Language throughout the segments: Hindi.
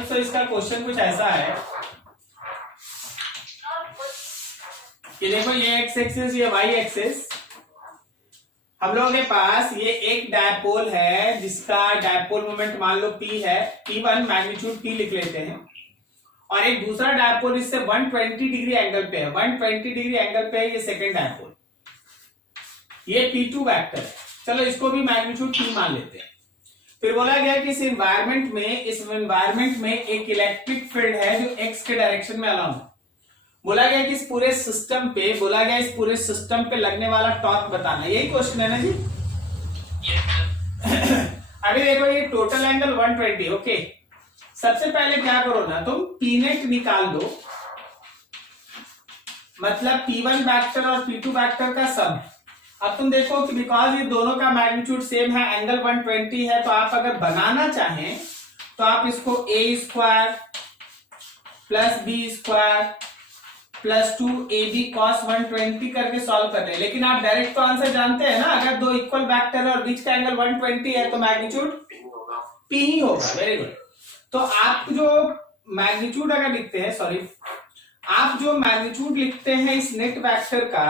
दोस्तों इसका क्वेश्चन कुछ ऐसा है कि देखो ये एक्स एक्सिस ये वाई एक्सिस, हम लोगों के पास ये एक डायपोल है जिसका डायपोल मोमेंट मान लो P है, P1 मैग्नीट्यूड P लिख लेते हैं, और एक दूसरा डायपोल इससे 120 डिग्री एंगल पे है, 120 डिग्री एंगल पे है ये सेकंड डायपोल, ये P2 वेक्टर है। चलो इसको भी मैग्नीट्यूड P मान लेते हैं। फिर बोला गया कि इस एनवायरनमेंट में एक इलेक्ट्रिक फील्ड है जो एक्स के डायरेक्शन में अलाउ है। बोला गया कि इस पूरे सिस्टम पे लगने वाला टॉर्क बताना, यही क्वेश्चन है ना जी? अभी देखो ये टोटल एंगल 120, ओके। सबसे पहले क्या करो ना, तुम पी नेट निकाल दो, मतलब P1 वेक्टर और P2 वेक्टर का सम। अब तुम देखो कि बिकॉज ये दोनों का मैग्नीट्यूड सेम है, एंगल 120 है, तो आप अगर बनाना चाहें तो आप इसको a square plus B square plus 2ab cos 120 करके सॉल्व कर रहे हैं। लेकिन आप डायरेक्ट तो आंसर जानते हैं ना, अगर दो इक्वल वेक्टर है और बीच का एंगल 120 है तो मैग्नीट्यूड p ही होगा। Very good. तो आप जो मैग्नीट्यूड अगर लिखते हैं, सॉरी, आप जो मैग्नीट्यूड लिखते हैं इस नेट वेक्टर का,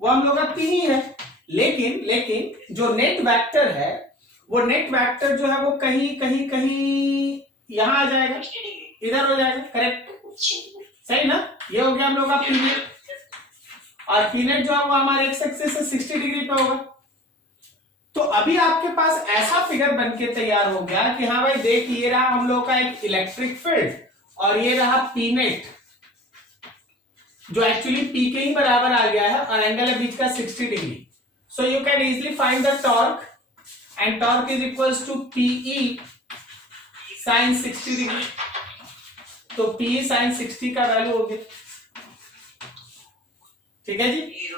वो हम लोग का p ही है। लेकिन जो नेट वेक्टर है, वो नेट वेक्टर जो है वो कहीं यहां आ जाएगा, इधर हो जाएगा, करेक्ट, सही ना? ये हो गया हम लोग का पी नेट, और पी नेट जो है वो हमारे एक्स एक्सिस से 60 डिग्री पे होगा। तो अभी आपके पास ऐसा फिगर बनके तैयार हो गया कि हाँ भाई देख, ये रहा हम लोग का एक इलेक्ट्रिक फील्ड और ये रहा पी नेट जो एक्चुअली पी के ही बराबर आ गया है, और एंगल है बीच का 60 degree. So you can easily find the torque, and torque is equals to PE sine 60 degree. तो पी साइन 60 का वैल्यू हो गया, ठीक है जी?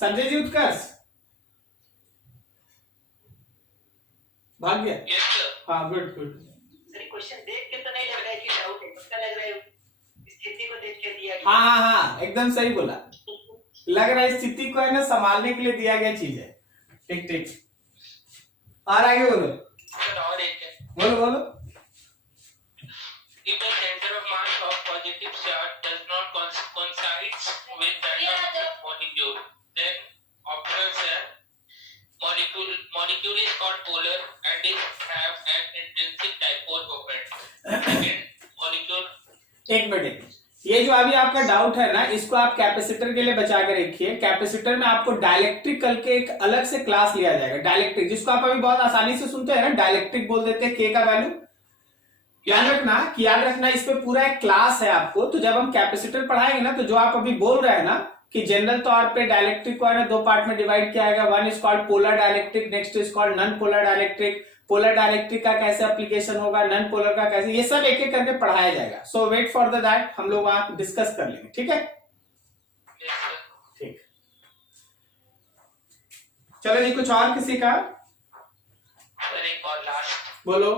समझे जी उत्कर्ष? भाग गया? हाँ, गुड गुड। क्वेश्चन देख के तो नहीं लग रहा है कि डाउट है, पक्का लग रहा है स्थिति को देख के दिया गया। हाँ, एकदम सही बोला। लग रहा है स्थिति को है ना संभालने के लिए दिया गया चीज है। ठीक। और आगे बोलो। और एक है, बोलो। If the center of mass of positive charge does not coincide with that of molecule, then occurs a molecule is called polar and is have an intrinsic dipole moment. Second molecule. एक मिनट, ये जो अभी आपका डाउट है ना, इसको आप कैपेसिटर के लिए बचा के रखिए। कैपेसिटर में आपको डाइलेक्ट्रिक कल के एक अलग से क्लास लिया जाएगा, डाइलेक्ट्रिक, जिसको आप अभी बहुत आसानी से सुनते हैं ना, डाइलेक्ट्रिक बोल देते हैं, के का वैल्यू याद रखना, इस पे पूरा एक क्लास है आपको। तो जब हम कैपेसिटर पढ़ाएंगे ना, तो जो आप अभी बोल रहे हैं ना कि जनरल तौर पे डाइलेक्ट्रिक को है ना दो पार्ट में डिवाइड किया जाएगा, one is called polar dielectric, next is called non polar dielectric. Polar dielectric का कैसे एप्लीकेशन होगा, नॉन पोलर का कैसे, ये सब एक एक करके पढ़ाया जाएगा। सो वेट फॉर द दैट, हम लोग वहां डिस्कस कर लेंगे, ठीक है? ठीक, चलो जी, कुछ और किसी का? एक और लास्ट, बोलो।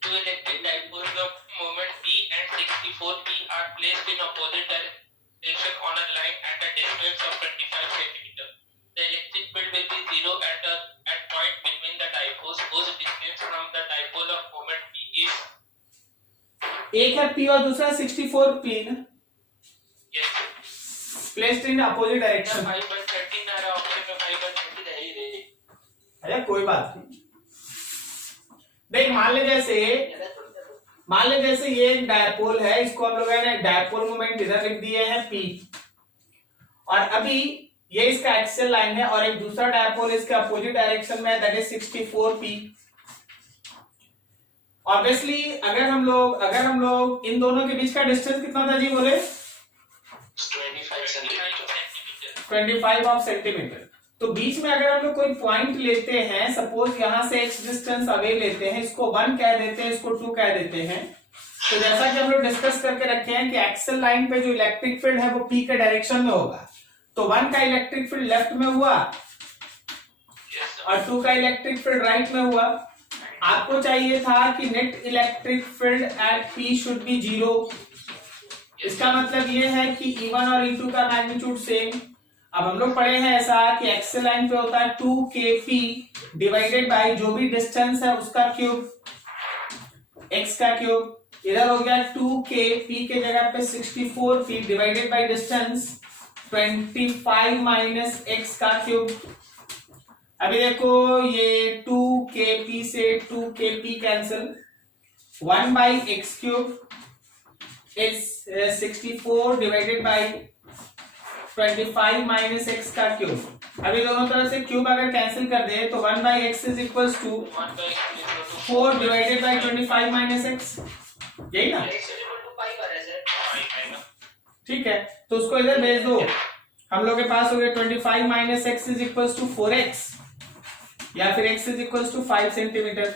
two electric dipoles of moment p and 64p are placed in opposite direction on a line at a distance of 25 cm. The electric field will be zero at point between the dipoles whose distance from the dipole of moment p is, एक है p और दूसरा 64p ना, yes, placed in opposite direction. 5/13 आ रहा ऑप्शन में, 5/30 रह ही रही। अरे कोई बात नहीं, देख मान ले जैसे ये एक डायपोल है, इसको हम लोग है ना डायपोल मोमेंट इधर लिख दिए हैं P, और अभी ये इसका एक्सियल लाइन है, और एक दूसरा डायपोल इसके अपोजिट डायरेक्शन में है, दैट इज 64P। ऑब्वियसली अगर हम लोग इन दोनों के बीच का डिस्टेंस कितना था जी, बोले 25 सेंटीमीटर। तो बीच में अगर हम लोग कोई पॉइंट लेते हैं, सपोज यहां से x डिस्टेंस अवे लेते हैं, इसको 1 कह देते हैं, इसको 2 कह देते हैं। तो जैसा कि हम लोग डिस्कस करके रखे हैं कि एक्सल लाइन पे जो इलेक्ट्रिक फील्ड है वो p के डायरेक्शन में होगा। तो 1 का इलेक्ट्रिक फील्ड लेफ्ट में हुआ और 2 का इलेक्ट्रिक फील्ड राइट में हुआ। आपको चाहिए था कि net electric field at p should be 0। इसका मतलब ये है कि E1 और E2 का मैग्नीट्यूड सेम। अब हम लोग पढ़े हैं ऐसा कि एक्सल लाइन पे होता है 2kp डिवाइडेड बाय जो भी डिस्टेंस है उसका क्यूब, x का क्यूब, इधर हो गया 2k, p के जगह पे 64 feet divided by distance 25 minus x का क्यूब। अभी देखो ये 2kp से 2kp cancel, 1 by x cube is 64 divided by 25 minus x का क्यूब। अभी दोनों तरफ से क्यूब अगर कैंसिल कर दे तो 1 by X is equal to 4 divided by 25 minus X, यही ना? ठीक है, तो उसको इधर भेज दो, हम लोग के पास हो गया 25 minus X is equal to 4x, या फिर x is equal to 5 centimetre.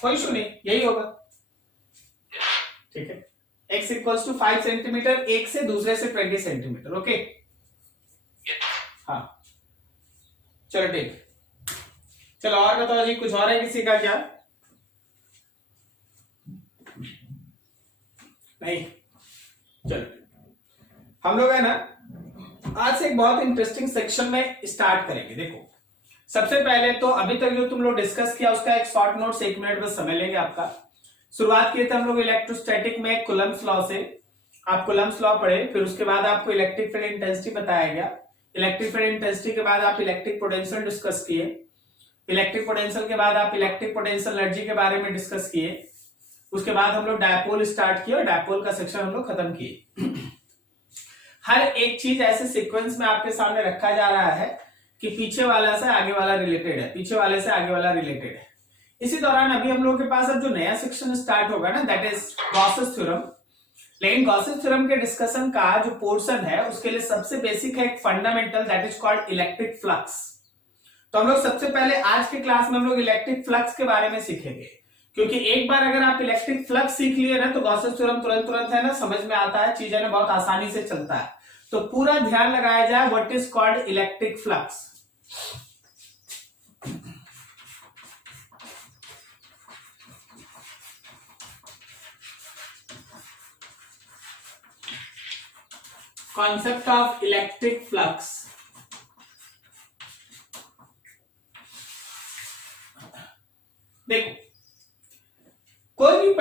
कोई इशू नहीं, यही होगा। ठीक है, x इक्वल टू 5 सेंटीमीटर, एक से दूसरे से 20 सेंटीमीटर। ओके, हाँ चलो ठीक, चलो और बताओ जी, कुछ और है किसी का क्या? नहीं, चलो हम लोग है ना आज से एक बहुत इंटरेस्टिंग सेक्शन में स्टार्ट करेंगे। देखो सबसे पहले तो अभी तक जो तुम लोग डिस्कस किया उसका एक शॉर्ट नोट्स 1 मिनट बस समझ लेंगे। आपका शुरुआत किए थे हम लोग इलेक्ट्रोस्टैटिक में कूलम्ब्स लॉ से, आप कूलम्ब्स लॉ पढ़े, फिर उसके बाद आपको इलेक्ट्रिक फील्ड इंटेंसिटी बताया गया। इलेक्ट्रिक फील्ड इंटेंसिटी के बाद आप इलेक्ट्रिक पोटेंशियल डिस्कस किए, इलेक्ट्रिक पोटेंशियल के बाद आप इलेक्ट्रिक पोटेंशियल एनर्जी के बारे में डिस्कस किए। उसके बाद हम लोग डायपोल स्टार्ट किया और डायपोल का सेक्शन हम लोग खत्म किए। हर एक चीज ऐसे सीक्वेंस में आपके सामने रखा जा रहा है कि पीछे वाला से आगे वाला रिलेटेड है, पीछे वाले से आगे वाला रिलेटेड है। इसी दौरान अभी हम लोगों के पास अब जो नया सेक्शन स्टार्ट होगा ना, दैट इज गॉसेस थ्योरम। लेकिन गॉसेस थ्योरम के डिस्कशन का जो पोर्शन है उसके लिए सबसे बेसिक है एक fundamental, that is called electric flux. तो हम लोग सबसे पहले आज के क्लास में हम लोग इलेक्ट्रिक फ्लक्स के बारे में सीखेंगे, क्योंकि एक बार अगर आप इलेक्ट्रिक फ्लक्स सीख लिए ना तो गॉसेस थ्योरम तुरंत है ना समझ में आता है, चीजें ना बहुत आसानी से चलता है। तो पूरा ध्यान लगाया जाए what is called electric flux. Concept of electric flux. देखो कोई भी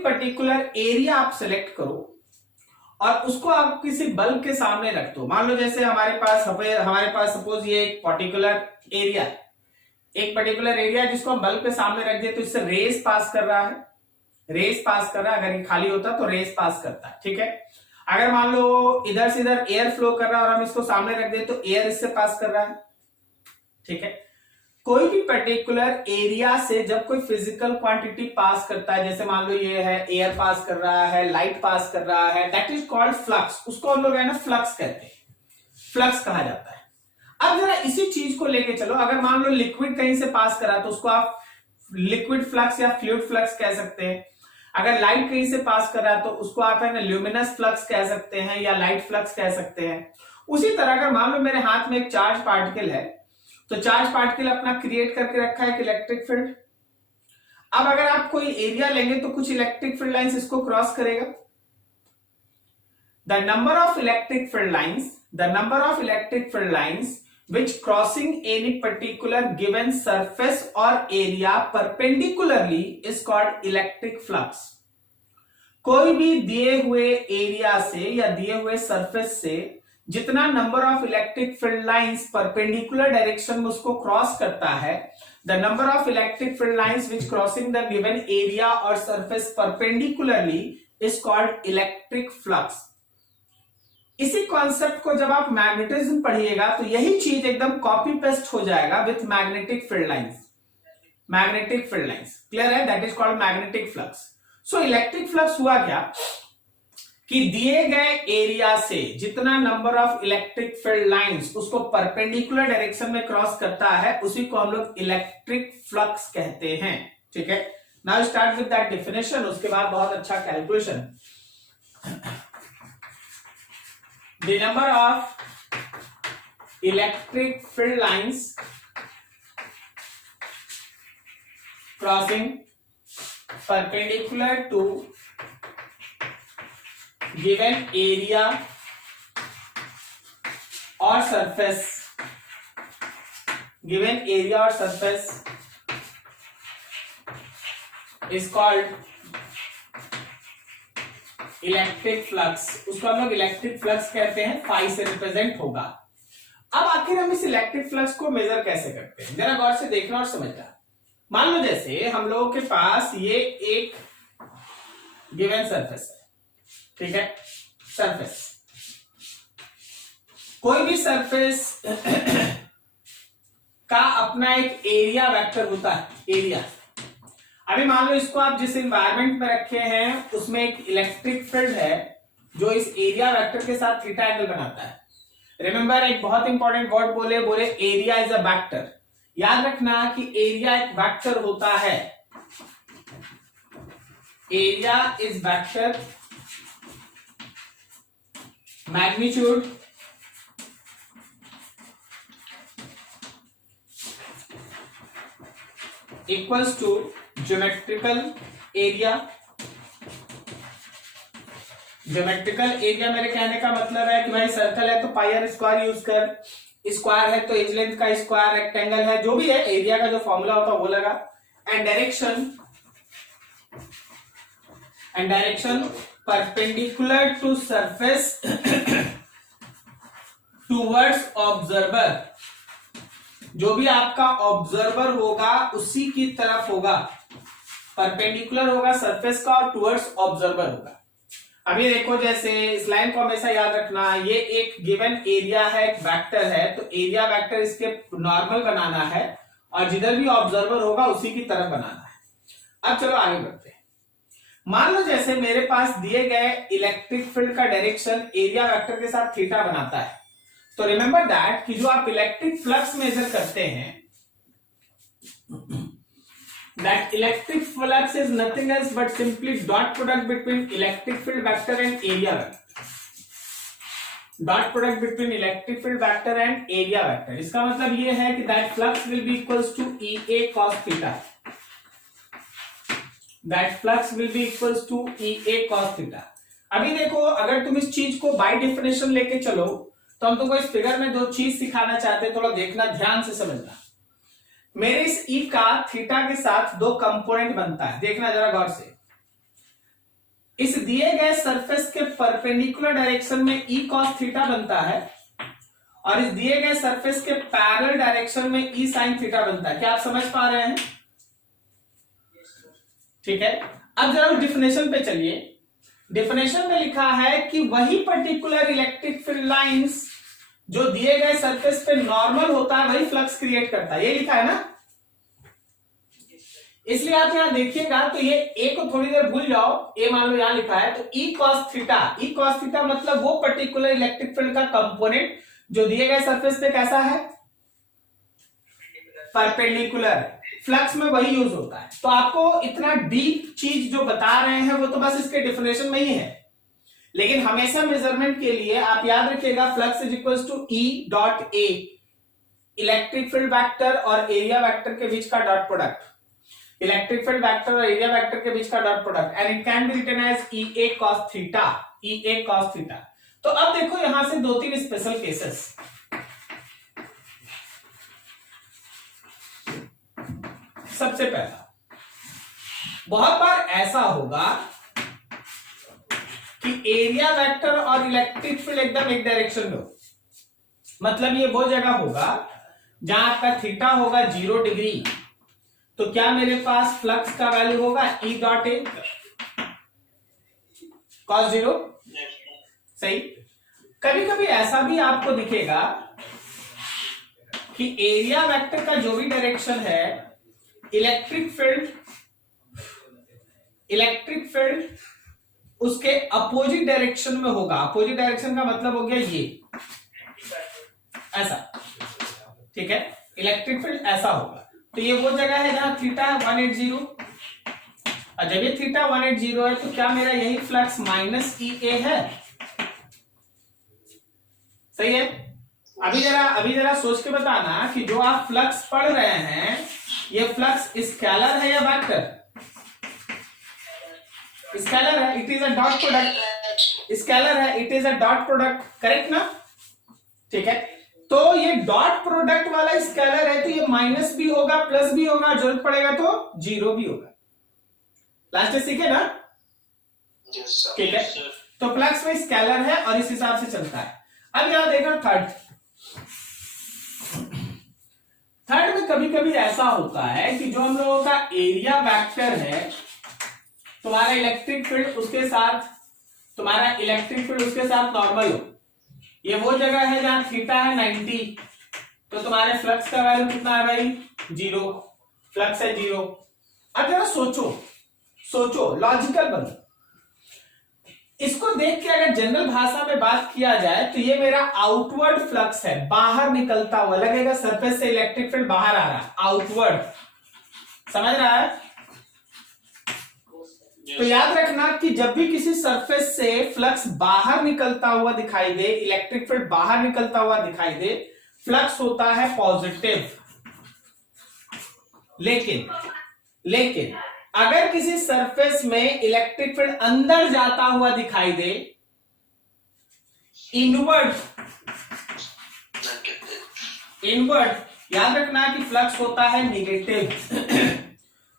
पर्टिकुलर एरिया आप सिलेक्ट करो और उसको आप किसी बल्ब के सामने रख दो। मान लो जैसे हमारे पास सपोज ये एक पर्टिकुलर एरिया जिसको हम बल्ब के सामने रख दिए तो इससे रेस पास कर रहा है, अगर ये खाली होता तो रेस पास करता है। ठीक है, अगर मान लो इधर से इधर एयर फ्लो कर रहा है और हम इसको सामने रख दे तो एयर इससे पास कर रहा है। ठीक है, कोई भी पर्टिकुलर एरिया से जब कोई फिजिकल क्वांटिटी पास करता है, जैसे मान लो ये है एयर पास कर रहा है, लाइट पास कर रहा है, दैट इज कॉल्ड फ्लक्स। उसको हम लोग है ना फ्लक्स कहते हैं, फ्लक्स कहा जाता है। अब जरा इसी चीज को लेके चलो, अगर मान लो लिक्विड कहीं से पास करा तो उसको आप लिक्विड फ्लक्स या फ्लूइड फ्लक्स कह सकते हैं। अगर लाइट कहीं से पास कर रहा है तो उसको आप है ना ल्यूमिनस फ्लक्स कह सकते हैं या लाइट फ्लक्स कह सकते हैं। उसी तरह अगर मान लो मेरे हाथ में एक चार्ज पार्टिकल है तो चार्ज पार्टिकल अपना क्रिएट करके रखा है एक इलेक्ट्रिक फील्ड। अब अगर आप कोई एरिया लेंगे तो कुछ इलेक्ट्रिक फील्ड लाइंस इसको क्रॉस करेगा। The number of electric field lines which crossing any particular given surface or area perpendicularly is called electric flux। कोई भी दिए हुए एरिया से या दिए हुए सरफेस से जितना number of electric field lines perpendicular direction में उसको क्रॉस करता है, the number of electric field lines which crossing the given area और surface perpendicularly is called electric flux. इसी कॉन्सेप्ट को जब आप मैग्नेटिज्म पढ़िएगा तो यही चीज एकदम कॉपी पेस्ट हो जाएगा with magnetic field lines. Clear है? That is called magnetic flux. So electric flux हुआ क्या कि दिए गए एरिया से जितना number of electric field lines उसको परपेंडिकुलर डायरेक्शन में क्रॉस करता है उसी को हम लोग इलेक्ट्रिक फ्लक्स कहते हैं। ठीक है, now start with that definition, उसके बाद बहुत अच्छा calculation. The number of electric field lines crossing perpendicular to given area और सरफेस, गिवन एरिया और surface is called electric flux, उसको हम लोग इलेक्ट्रिक फ्लक्स कहते हैं, फाई से रिप्रेजेंट होगा। अब आखिर हम इस इलेक्ट्रिक फ्लक्स को मेजर कैसे करते हैं, जरा गौर से देखना और समझना। मान लो जैसे हम लोगों के पास ये एक गिवन सरफेस है, ठीक है, सरफेस, कोई भी सरफेस का अपना एक एरिया वेक्टर होता है, एरिया। अभी मान लो इसको आप जिस एनवायरनमेंट में रखे हैं उसमें एक इलेक्ट्रिक फील्ड है जो इस एरिया वेक्टर के साथ थीटा एंगल बनाता है। रिमेंबर, एक बहुत इंपॉर्टेंट वर्ड बोले एरिया इज अ वेक्टर। याद रखना कि एरिया एक वेक्टर होता है, area is vector, magnitude equals to geometrical area. Geometrical area मेरे कहने का मतलब है कि भाई सर्कल है तो पाई आर स्क्वायर यूज कर, स्क्वायर है तो एज लेंथ का स्क्वायर, रेक्टेंगल है, जो भी है एरिया का जो फॉर्मूला होता है वो लगा। And direction perpendicular to surface towards observer, जो भी आपका ऑब्जर्वर होगा उसी की तरफ होगा, परपेंडिकुलर होगा सरफेस का और टूवर्ड्स ऑब्जर्वर होगा। अभी देखो जैसे इस लाइन को हमेशा याद रखना, ये एक गिवन एरिया है, एक वेक्टर है, तो एरिया वेक्टर इसके नॉर्मल बनाना है और जिधर भी ऑब्जर्वर होगा उसी की तरफ बनाना है। अब चलो आगे बढ़ते हैं। मान लो जैसे मेरे पास दिए गए इलेक्ट्रिक फील्ड का डायरेक्शन एरिया वेक्टर के साथ थीटा बनाता है, तो रिमेंबर दैट कि जो आप इलेक्ट्रिक फ्लक्स मेजर करते हैं, that electric flux is nothing else but simply dot product between electric field vector and area vector, dot product between electric field vector and area vector। इसका मतलब ये है कि that flux will be equals to EA cos theta, that flux will be equals to EA cos theta। अभी देखो, अगर तुम इस चीज को बाय डेफिनेशन लेके चलो तो हम तुमको इस फिगर में दो चीज सिखाना चाहते हैं, थोड़ा देखना, ध्यान से समझना। मेरे इस ई का थीटा के साथ दो कंपोनेंट बनता है, देखना जरा गौर से। इस दिए गए सरफेस के परपेंडिकुलर डायरेक्शन में ई कॉस थीटा बनता है और इस दिए गए सरफेस के पैरेलल डायरेक्शन में ई साइन थीटा बनता है। क्या आप समझ पा रहे हैं? ठीक है, अब जरा डिफिनेशन पे चलिए। डिफिनेशन में लिखा है कि वही पर्टिकुलर इलेक्ट्रिक फील्ड लाइंस जो दिए गए सरफेस पे नॉर्मल होता है वही फ्लक्स क्रिएट करता है, ये लिखा है ना। इसलिए आप यहां देखिएगा तो ये ए को थोड़ी देर भूल जाओ, ए मान लो यहां लिखा है तो ई कॉस थीटा मतलब वो पर्टिकुलर इलेक्ट्रिक फील्ड का कंपोनेंट जो दिए गए सरफेस पे कैसा है, परपेंडिकुलर। फ्लक्स में वही यूज होता है। तो आपको इतना डीप चीज जो बता रहे हैं वो तो बस इसके डिफिनेशन में ही है, लेकिन हमेशा मेजरमेंट के लिए आप याद रखिएगा flux is equals to E dot A, electric field vector और एरिया वेक्टर के बीच का dot product, electric field vector और एरिया वेक्टर के बीच का dot product, and it can be written as E A cos theta, E A cos theta. तो अब देखो यहां से दो तीन स्पेशल केसेस। सबसे पहला, बहुत बार ऐसा होगा कि एरिया वेक्टर और इलेक्ट्रिक फील्ड एकदम एक डायरेक्शन में हो, मतलब ये वो जगह होगा जहां आपका थीटा होगा 0 डिग्री, तो क्या मेरे पास फ्लक्स का वैल्यू होगा ई डॉट ए कॉस 0, सही। कभी कभी ऐसा भी आपको दिखेगा कि एरिया वेक्टर का जो भी डायरेक्शन है, इलेक्ट्रिक फील्ड उसके अपोजिट डायरेक्शन में होगा। अपोजिट डायरेक्शन का मतलब हो गया ये ऐसा, ठीक है, इलेक्ट्रिक फील्ड ऐसा होगा। तो ये वो जगह है जहां थीटा 180, और जब ये थीटा 180 है तो क्या मेरा यही फ्लक्स माइनस ई ए है, सही है। अभी जरा सोच के बताना कि जो आप फ्लक्स पढ़ रहे हैं ये फ्लक्स स्केलर है या वेक्टर? स्केलर है, it is a dot product. Scalar है, it is a dot product, correct ना? ठीक है, तो ये डॉट प्रोडक्ट वाला स्केलर है, तो ये माइनस भी होगा प्लस भी होगा, जरूरत पड़ेगा तो जीरो भी होगा। लास्ट में सीखे ना? ठीक है, तो फ्लक्स में स्केलर है और इस हिसाब से चलता है। अब यहां देखो थर्ड में कभी कभी ऐसा होता है कि जो हम लोगों का एरिया वेक्टर है, तुम्हारा इलेक्ट्रिक फील्ड उसके साथ नॉर्मल हो, ये वो जगह है जहां थीटा है 90, तो तुम्हारे फ्लक्स का वैल्यू कितना है भाई? 0, फ्लक्स है 0। अब जरा सोचो लॉजिकल बनो। इसको देख के अगर जनरल भाषा में बात किया जाए तो ये मेरा आउटवर्ड फ्लक्स है, बाहर निकलता हुआ लगेगा, सरफेस से इलेक्ट्रिक फील्ड बाहर आ रहा है, आउटवर्ड। समझ रहा है? तो याद रखना कि जब भी किसी सरफेस से फ्लक्स बाहर निकलता हुआ दिखाई दे, इलेक्ट्रिक फील्ड बाहर निकलता हुआ दिखाई दे, फ्लक्स होता है पॉजिटिव। लेकिन अगर किसी सरफेस में इलेक्ट्रिक फील्ड अंदर जाता हुआ दिखाई दे, इनवर्ड, याद रखना कि फ्लक्स होता है नेगेटिव।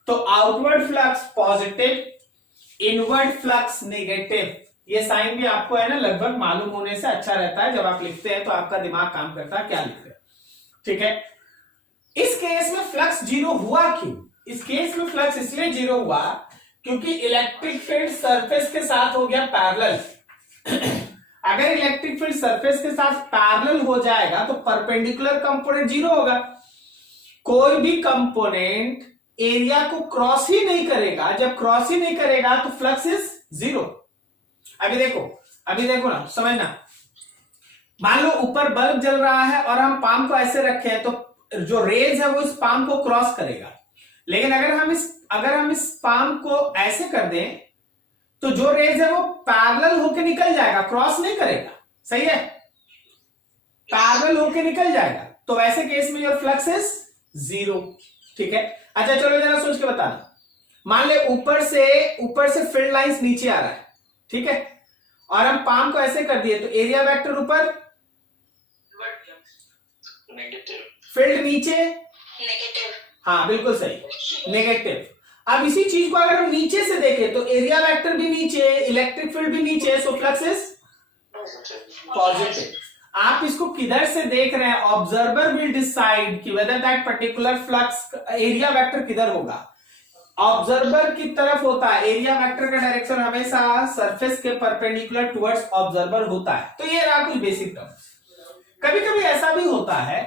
तो outward flux positive, inward flux negative. ये साइन भी आपको है ना लगभग मालूम होने से अच्छा रहता है, जब आप लिखते हैं तो आपका दिमाग काम करता है क्या लिख रहे हैं। ठीक है, इस केस में फ्लक्स जीरो हुआ क्यों? इस केस में फ्लक्स इसलिए जीरो हुआ क्योंकि इलेक्ट्रिक फील्ड सरफेस के साथ हो गया पैरेलल। अगर इलेक्ट्रिक फील्ड सरफेस के साथ पैरेलल हो जाएगा तो परपेंडिकुलर कंपोनेंट जीरो होगा। कोई भी कंपोनेंट एरिया को क्रॉस ही नहीं करेगा, जब क्रॉस ही नहीं करेगा तो फ्लक्स इज जीरो। अभी देखो ना, समझना। मान लो ऊपर बल्ब जल रहा है और हम पाम को ऐसे रखे हैं, तो जो रेज है वो इस पाम को क्रॉस करेगा, लेकिन अगर हम इस पाम को ऐसे कर दें तो जो रेज है वो पैरेलल होके निकल जाएगा, क्रॉस नहीं करेगा। सही है, पैरेलल होके निकल जाएगा, तो वैसे केस में योर फ्लक्स इज जीरो। ठीक है, अच्छा चलो जरा सोच के बताना। मान ले ऊपर से फील्ड लाइंस नीचे आ रहा है, ठीक है, और हम पाम को ऐसे कर दिए तो एरिया वेक्टर ऊपर, फील्ड नीचे, हाँ बिल्कुल सही, नेगेटिव। अब इसी चीज को अगर हम नीचे से देखें तो एरिया वेक्टर भी नीचे, इलेक्ट्रिक फील्ड भी नीचे, सो फ्लक्स इज पॉजिटिव। आप इसको किधर से देख रहे हैं? ऑब्जर्वर विल डिसाइड कि whether that particular flux area vector किधर होगा। ऑब्जर्वर की तरफ होता है, एरिया वेक्टर का डायरेक्शन हमेशा सरफेस के परपेंडिकुलर टुवर्ड्स ऑब्जर्वर होता है। तो ये रहा कुछ बेसिक टर्म्स। कभी कभी ऐसा भी होता है,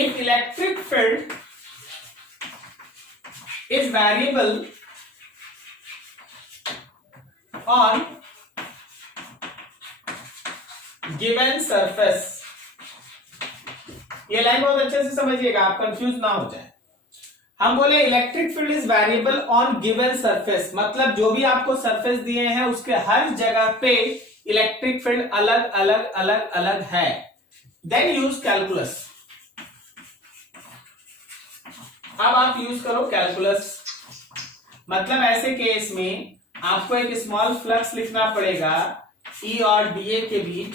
if electric field is variable on given surface, ये लाइन बहुत अच्छे से समझिएगा, आप कंफ्यूज ना हो जाए। हम बोले electric field is variable on given surface, मतलब जो भी आपको सरफेस दिए हैं उसके हर जगह पे इलेक्ट्रिक फील्ड अलग अलग है। Then use calculus. अब आप यूज करो कैलकुलस, मतलब ऐसे केस में आपको एक स्मॉल फ्लक्स लिखना पड़ेगा ई और डीए के बीच,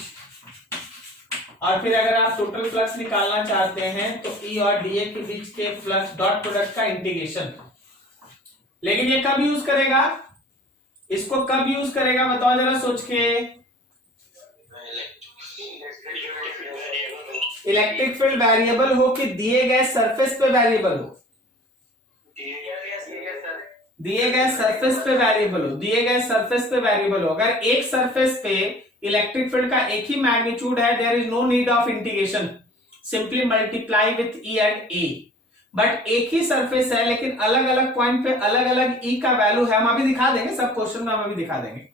और फिर अगर आप टोटल फ्लक्स निकालना चाहते हैं तो ई और डीए के बीच के फ्लक्स डॉट प्रोडक्ट का इंटीग्रेशन। लेकिन ये कब यूज करेगा, इसको कब यूज करेगा बताओ जरा सोच के। इलेक्ट्रिक फील्ड वेरिएबल हो कि दिए गए सरफेस पे वेरिएबल हो, दिए गए सरफेस पे वेरिएबल हो। अगर एक सरफेस पे इलेक्ट्रिक फील्ड का एक ही मैग्नीट्यूड है, there is no need of integration, simply multiply with E and A. But एक ही सरफेस है लेकिन अलग अलग पॉइंट पे अलग अलग ई का वैल्यू है, हम अभी दिखा देंगे, सब क्वेश्चन में हम अभी दिखा देंगे।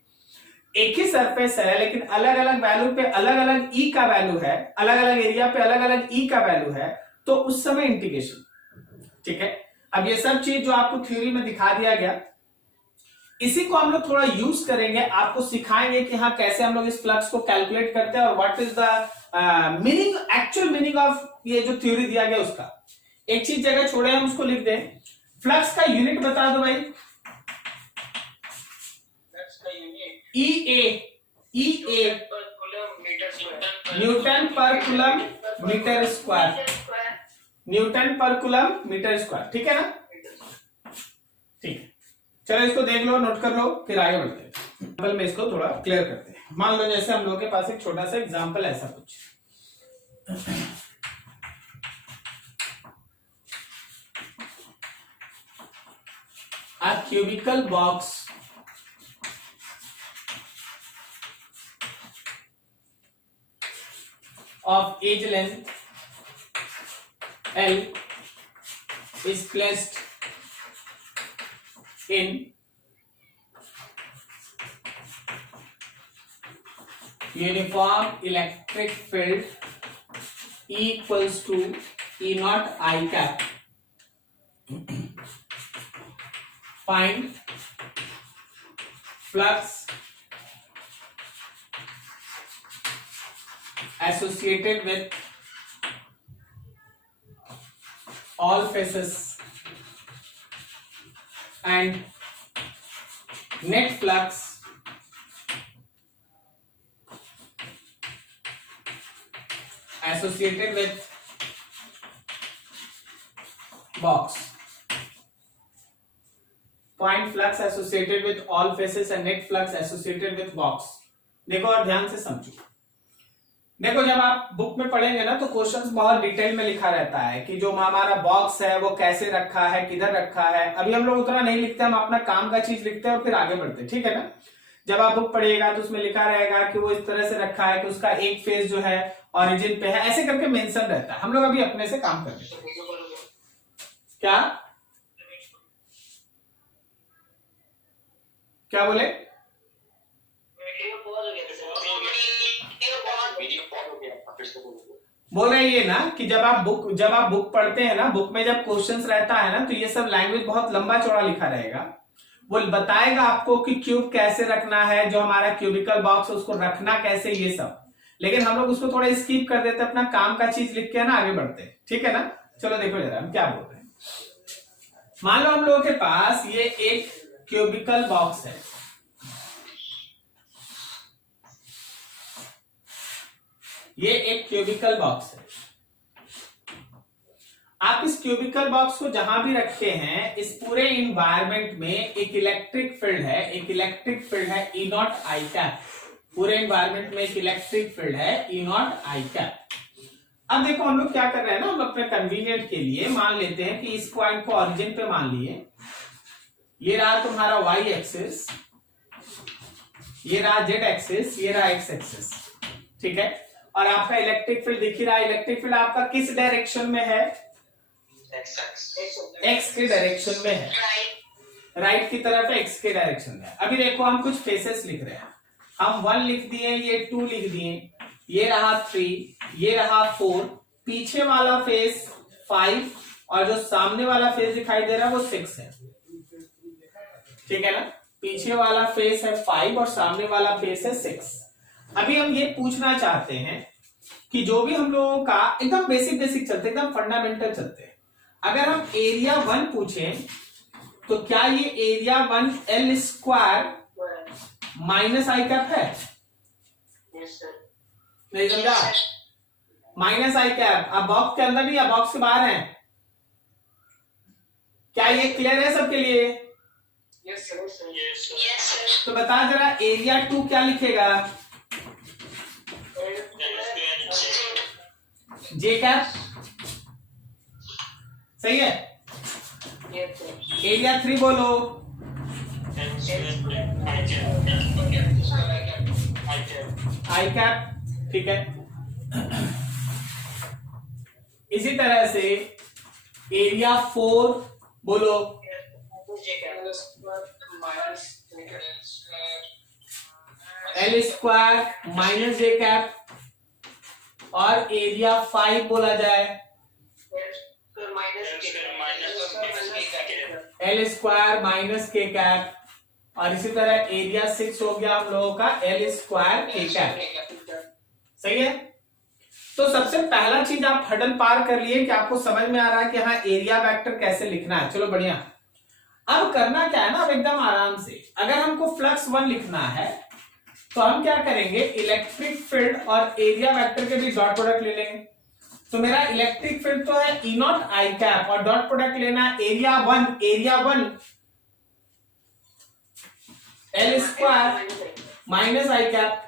एक ही सरफेस है लेकिन अलग अलग वैल्यू पे अलग अलग ई का वैल्यू है, अलग अलग एरिया पे अलग अलग ई का वैल्यू है, तो उस समय इंटीग्रेशन। ठीक है, अब ये सब चीज जो आपको थ्योरी में दिखा दिया गया, इसी को हम लोग थोड़ा यूज करेंगे, आपको सिखाएंगे कि हाँ कैसे हम लोग इस फ्लक्स को कैलकुलेट करते हैं और what is the meaning, actual meaning of ये जो थ्योरी दिया गया उसका। एक चीज जगह छोड़े हम उसको लिख दें, फ्लक्स का यूनिट बता दो भाई। ई ए न्यूटन पर कूलम मीटर स्क्वायर, न्यूटन पर कूलम मीटर स्क्वायर, ठीक है ना? ठीक है, चलो इसको देख लो, नोट कर लो, फिर आगे बढ़ते हैं। एग्जाम्पल में इसको थोड़ा क्लियर करते हैं। मान लो जैसे हम लोग के पास एक छोटा सा एग्जाम्पल ऐसा कुछ, a cubical box of edge length L is placed in uniform electric field E equals to E naught I cap. Find flux associated with all faces and net flux associated with box. Find flux associated with all faces and net flux associated with box. देखो और ध्यान से समझो। देखो जब आप बुक में पढ़ेंगे ना तो क्वेश्चंस बहुत डिटेल में लिखा रहता है कि जो हमारा बॉक्स है वो कैसे रखा है, किधर रखा है। अभी हम लोग उतना नहीं लिखते, हम अपना काम का चीज लिखते हैं और फिर आगे बढ़ते हैं, ठीक है ना? जब आप बुक पढ़िएगा तो उसमें लिखा रहेगा कि वो इस तरह से रखा है कि उसका एक फेस जो है ऑरिजिन पे है, ऐसे करके मेंशन रहता है। हम लोग अभी अपने से काम कर रहे हैं। क्या बोले? बोल रहे ये ना कि जब आप बुक पढ़ते हैं ना, बुक में जब क्वेश्चंस रहता है ना तो ये सब लैंग्वेज बहुत लंबा चौड़ा लिखा रहेगा। वो बताएगा आपको कि क्यूब कैसे रखना है, जो हमारा क्यूबिकल बॉक्स उसको रखना कैसे, ये सब। लेकिन हम लोग उसको थोड़ा स्किप कर देते, अपना काम का चीज लिख के ना आगे बढ़ते हैं, ठीक है ना? चलो देखो जरा हम क्या बोल रहे हैं। मान लो हम लोगों के पास ये एक क्यूबिकल बॉक्स है, ये एक क्यूबिकल बॉक्स है। आप इस क्यूबिकल बॉक्स को जहां भी रखते हैं, इस पूरे इन्वायरमेंट में एक इलेक्ट्रिक फील्ड है, एक इलेक्ट्रिक फील्ड है ई नॉट आई कैप। पूरे इन्वायरमेंट में एक इलेक्ट्रिक फील्ड है ई नॉट आई कैप। अब देखो हम लोग क्या कर रहे हैं ना, हम अपने कन्वीनियंट के लिए मान लेते हैं कि इस पॉइंट को ऑरिजिन पे मान लिए, ये रहा तुम्हारा वाई एक्सिस, ये रहा जेड एक्सिस, ये रहा एक्स एक्सिस, ठीक है? और आपका इलेक्ट्रिक फील्ड दिख ही रहा है। इलेक्ट्रिक फील्ड आपका किस डायरेक्शन में है? एक्स के डायरेक्शन में है, राइट की तरफ एक्स के डायरेक्शन में। अभी देखो हम कुछ फेसेस लिख रहे हैं, हम 1 लिख दिए, ये 2 लिख दिए, ये रहा 3, ये रहा 4, पीछे वाला फेस 5 और जो सामने वाला फेस दिखाई दे रहा है वो 6 है, ठीक है ना? पीछे वाला फेस है 5 और सामने वाला फेस है 6। अभी हम ये पूछना चाहते हैं कि जो भी हम लोगों का एकदम बेसिक चलते, एकदम फंडामेंटल चलते हैं। अगर हम एरिया 1 पूछें तो क्या ये area 1 L square minus I cap है? नहीं समझा? Minus I cap. अब बॉक्स के अंदर भी या बॉक्स के बाहर है? क्या ये क्लियर है सबके लिए? Yes sir. तो बता जरा एरिया 2 क्या लिखेगा? जे कैप, सही है? एरिया 3 बोलो। आई कैप, ठीक है? इसी तरह से एरिया 4 बोलो। एल स्क्वायर माइनस जे कैप। और एरिया 5 बोला जाए एल स्क्वायर माइनस के कैप। और इसी तरह एरिया 6 हो गया हम लोगों का एल स्क्वायर के कैप, सही है? तो सबसे पहला चीज आप हडल पार कर लिए कि आपको समझ में आ रहा है कि हाँ एरिया वेक्टर कैसे लिखना है। चलो बढ़िया। अब करना क्या है ना, अब एकदम आराम से, अगर हमको फ्लक्स 1 लिखना है तो हम क्या करेंगे, इलेक्ट्रिक फील्ड और एरिया वेक्टर के भी डॉट प्रोडक्ट ले लेंगे। तो मेरा इलेक्ट्रिक फील्ड तो है ई नॉट आई कैप, और डॉट प्रोडक्ट लेना है area one L square minus I cap.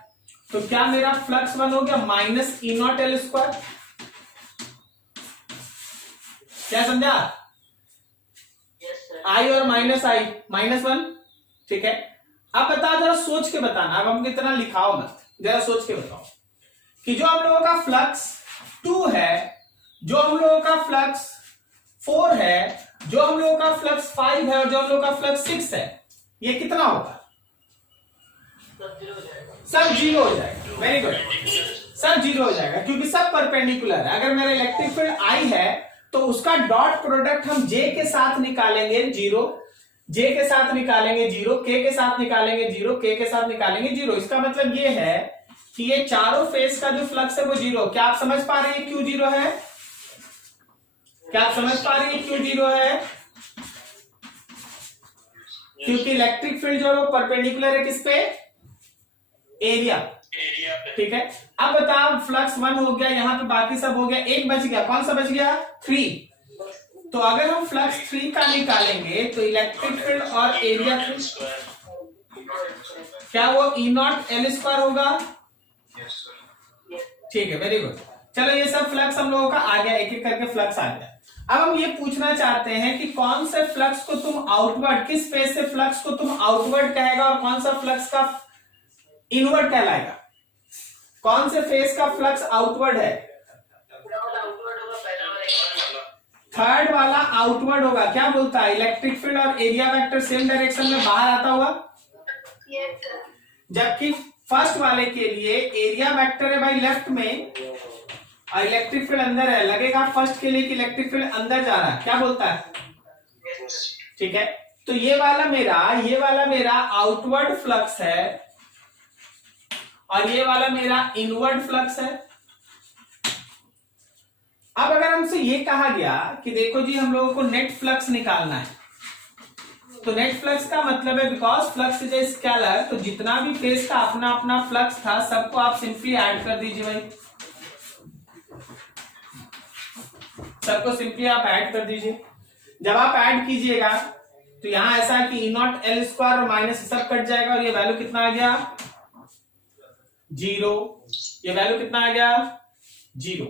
तो क्या मेरा फ्लक्स वन हो गया minus E naught L square. क्या समझा? आई और माइनस आई माइनस वन, ठीक है। अब बताओ, जरा सोच के बताना, अब हमको इतना लिखाओ मत, जरा सोच के बताओ कि जो हम लोगों का फ्लक्स 2 है, जो हम लोगों का फ्लक्स 4 है, जो हम लोगों का फ्लक्स 5 है और जो हम लोगों का फ्लक्स 6 है, ये कितना होगा? सब जीरो हो जाएगा। वेरी गुड, सब जीरो हो जाएगा क्योंकि सब परपेंडिकुलर है। अगर मेरा इलेक्ट्रिक फील्ड आई है तो उसका डॉट प्रोडक्ट हम जे के साथ निकालेंगे जीरो, जे के साथ निकालेंगे जीरो, के साथ निकालेंगे जीरो, के साथ निकालेंगे जीरो। इसका मतलब ये है कि ये चारों फेस का जो फ्लक्स है वो जीरो। क्या आप समझ पा रहे हैं क्यों जीरो है? क्या आप समझ पा रहे हैं क्यों जीरो है? क्योंकि इलेक्ट्रिक फील्ड जो है वो परपेंडिकुलर है किस पे? एरिया, ठीक है। अब बताओ, फ्लक्स 1 हो गया, यहां पे बाकी सब हो गया, एक बच गया, कौन सा बच गया? 3। तो अगर हम फ्लक्स 3 का निकालेंगे तो इलेक्ट्रिक फील्ड और एरिया क्या वो ई नॉट एल स्क्वायर होगा? ठीक है, वेरी गुड। चलो ये सब फ्लक्स हम लोगों का आ गया, एक एक करके फ्लक्स आ गया। अब हम ये पूछना चाहते हैं कि कौन से फ्लक्स को तुम आउटवर्ड, किस फेस से फ्लक्स को तुम आउटवर्ड कहेगा और कौन सा फ्लक्स का इनवर्ड कहलाएगा? कौन से फेस का फ्लक्स आउटवर्ड है? थर्ड वाला आउटवर्ड होगा। क्या बोलता है? इलेक्ट्रिक फील्ड और एरिया वेक्टर सेम डायरेक्शन में बाहर आता हुआ, जबकि फर्स्ट वाले के लिए एरिया वेक्टर है भाई लेफ्ट में और इलेक्ट्रिक फील्ड अंदर है। लगेगा फर्स्ट के लिए कि इलेक्ट्रिक फील्ड अंदर जा रहा है। क्या बोलता है? ठीक है, तो ये वाला मेरा आउटवर्ड फ्लक्स है और ये वाला मेरा इनवर्ड फ्लक्स है। अब अगर हमसे ये कहा गया कि देखो जी हम लोगों को नेट फ्लक्स निकालना है, तो नेट फ्लक्स का मतलब है because flux is a scalar, तो जितना भी फेस का अपना अपना फ्लक्स था सबको आप सिंपली ऐड कर दीजिए भाई, सबको सिंपली आप ऐड कर दीजिए। जब आप ऐड कीजिएगा तो यहां ऐसा है कि ई नॉट एल स्क्वायर और माइनस सब कट जाएगा और ये वैल्यू कितना आ गया? जीरो। ये वैल्यू कितना आ गया? जीरो।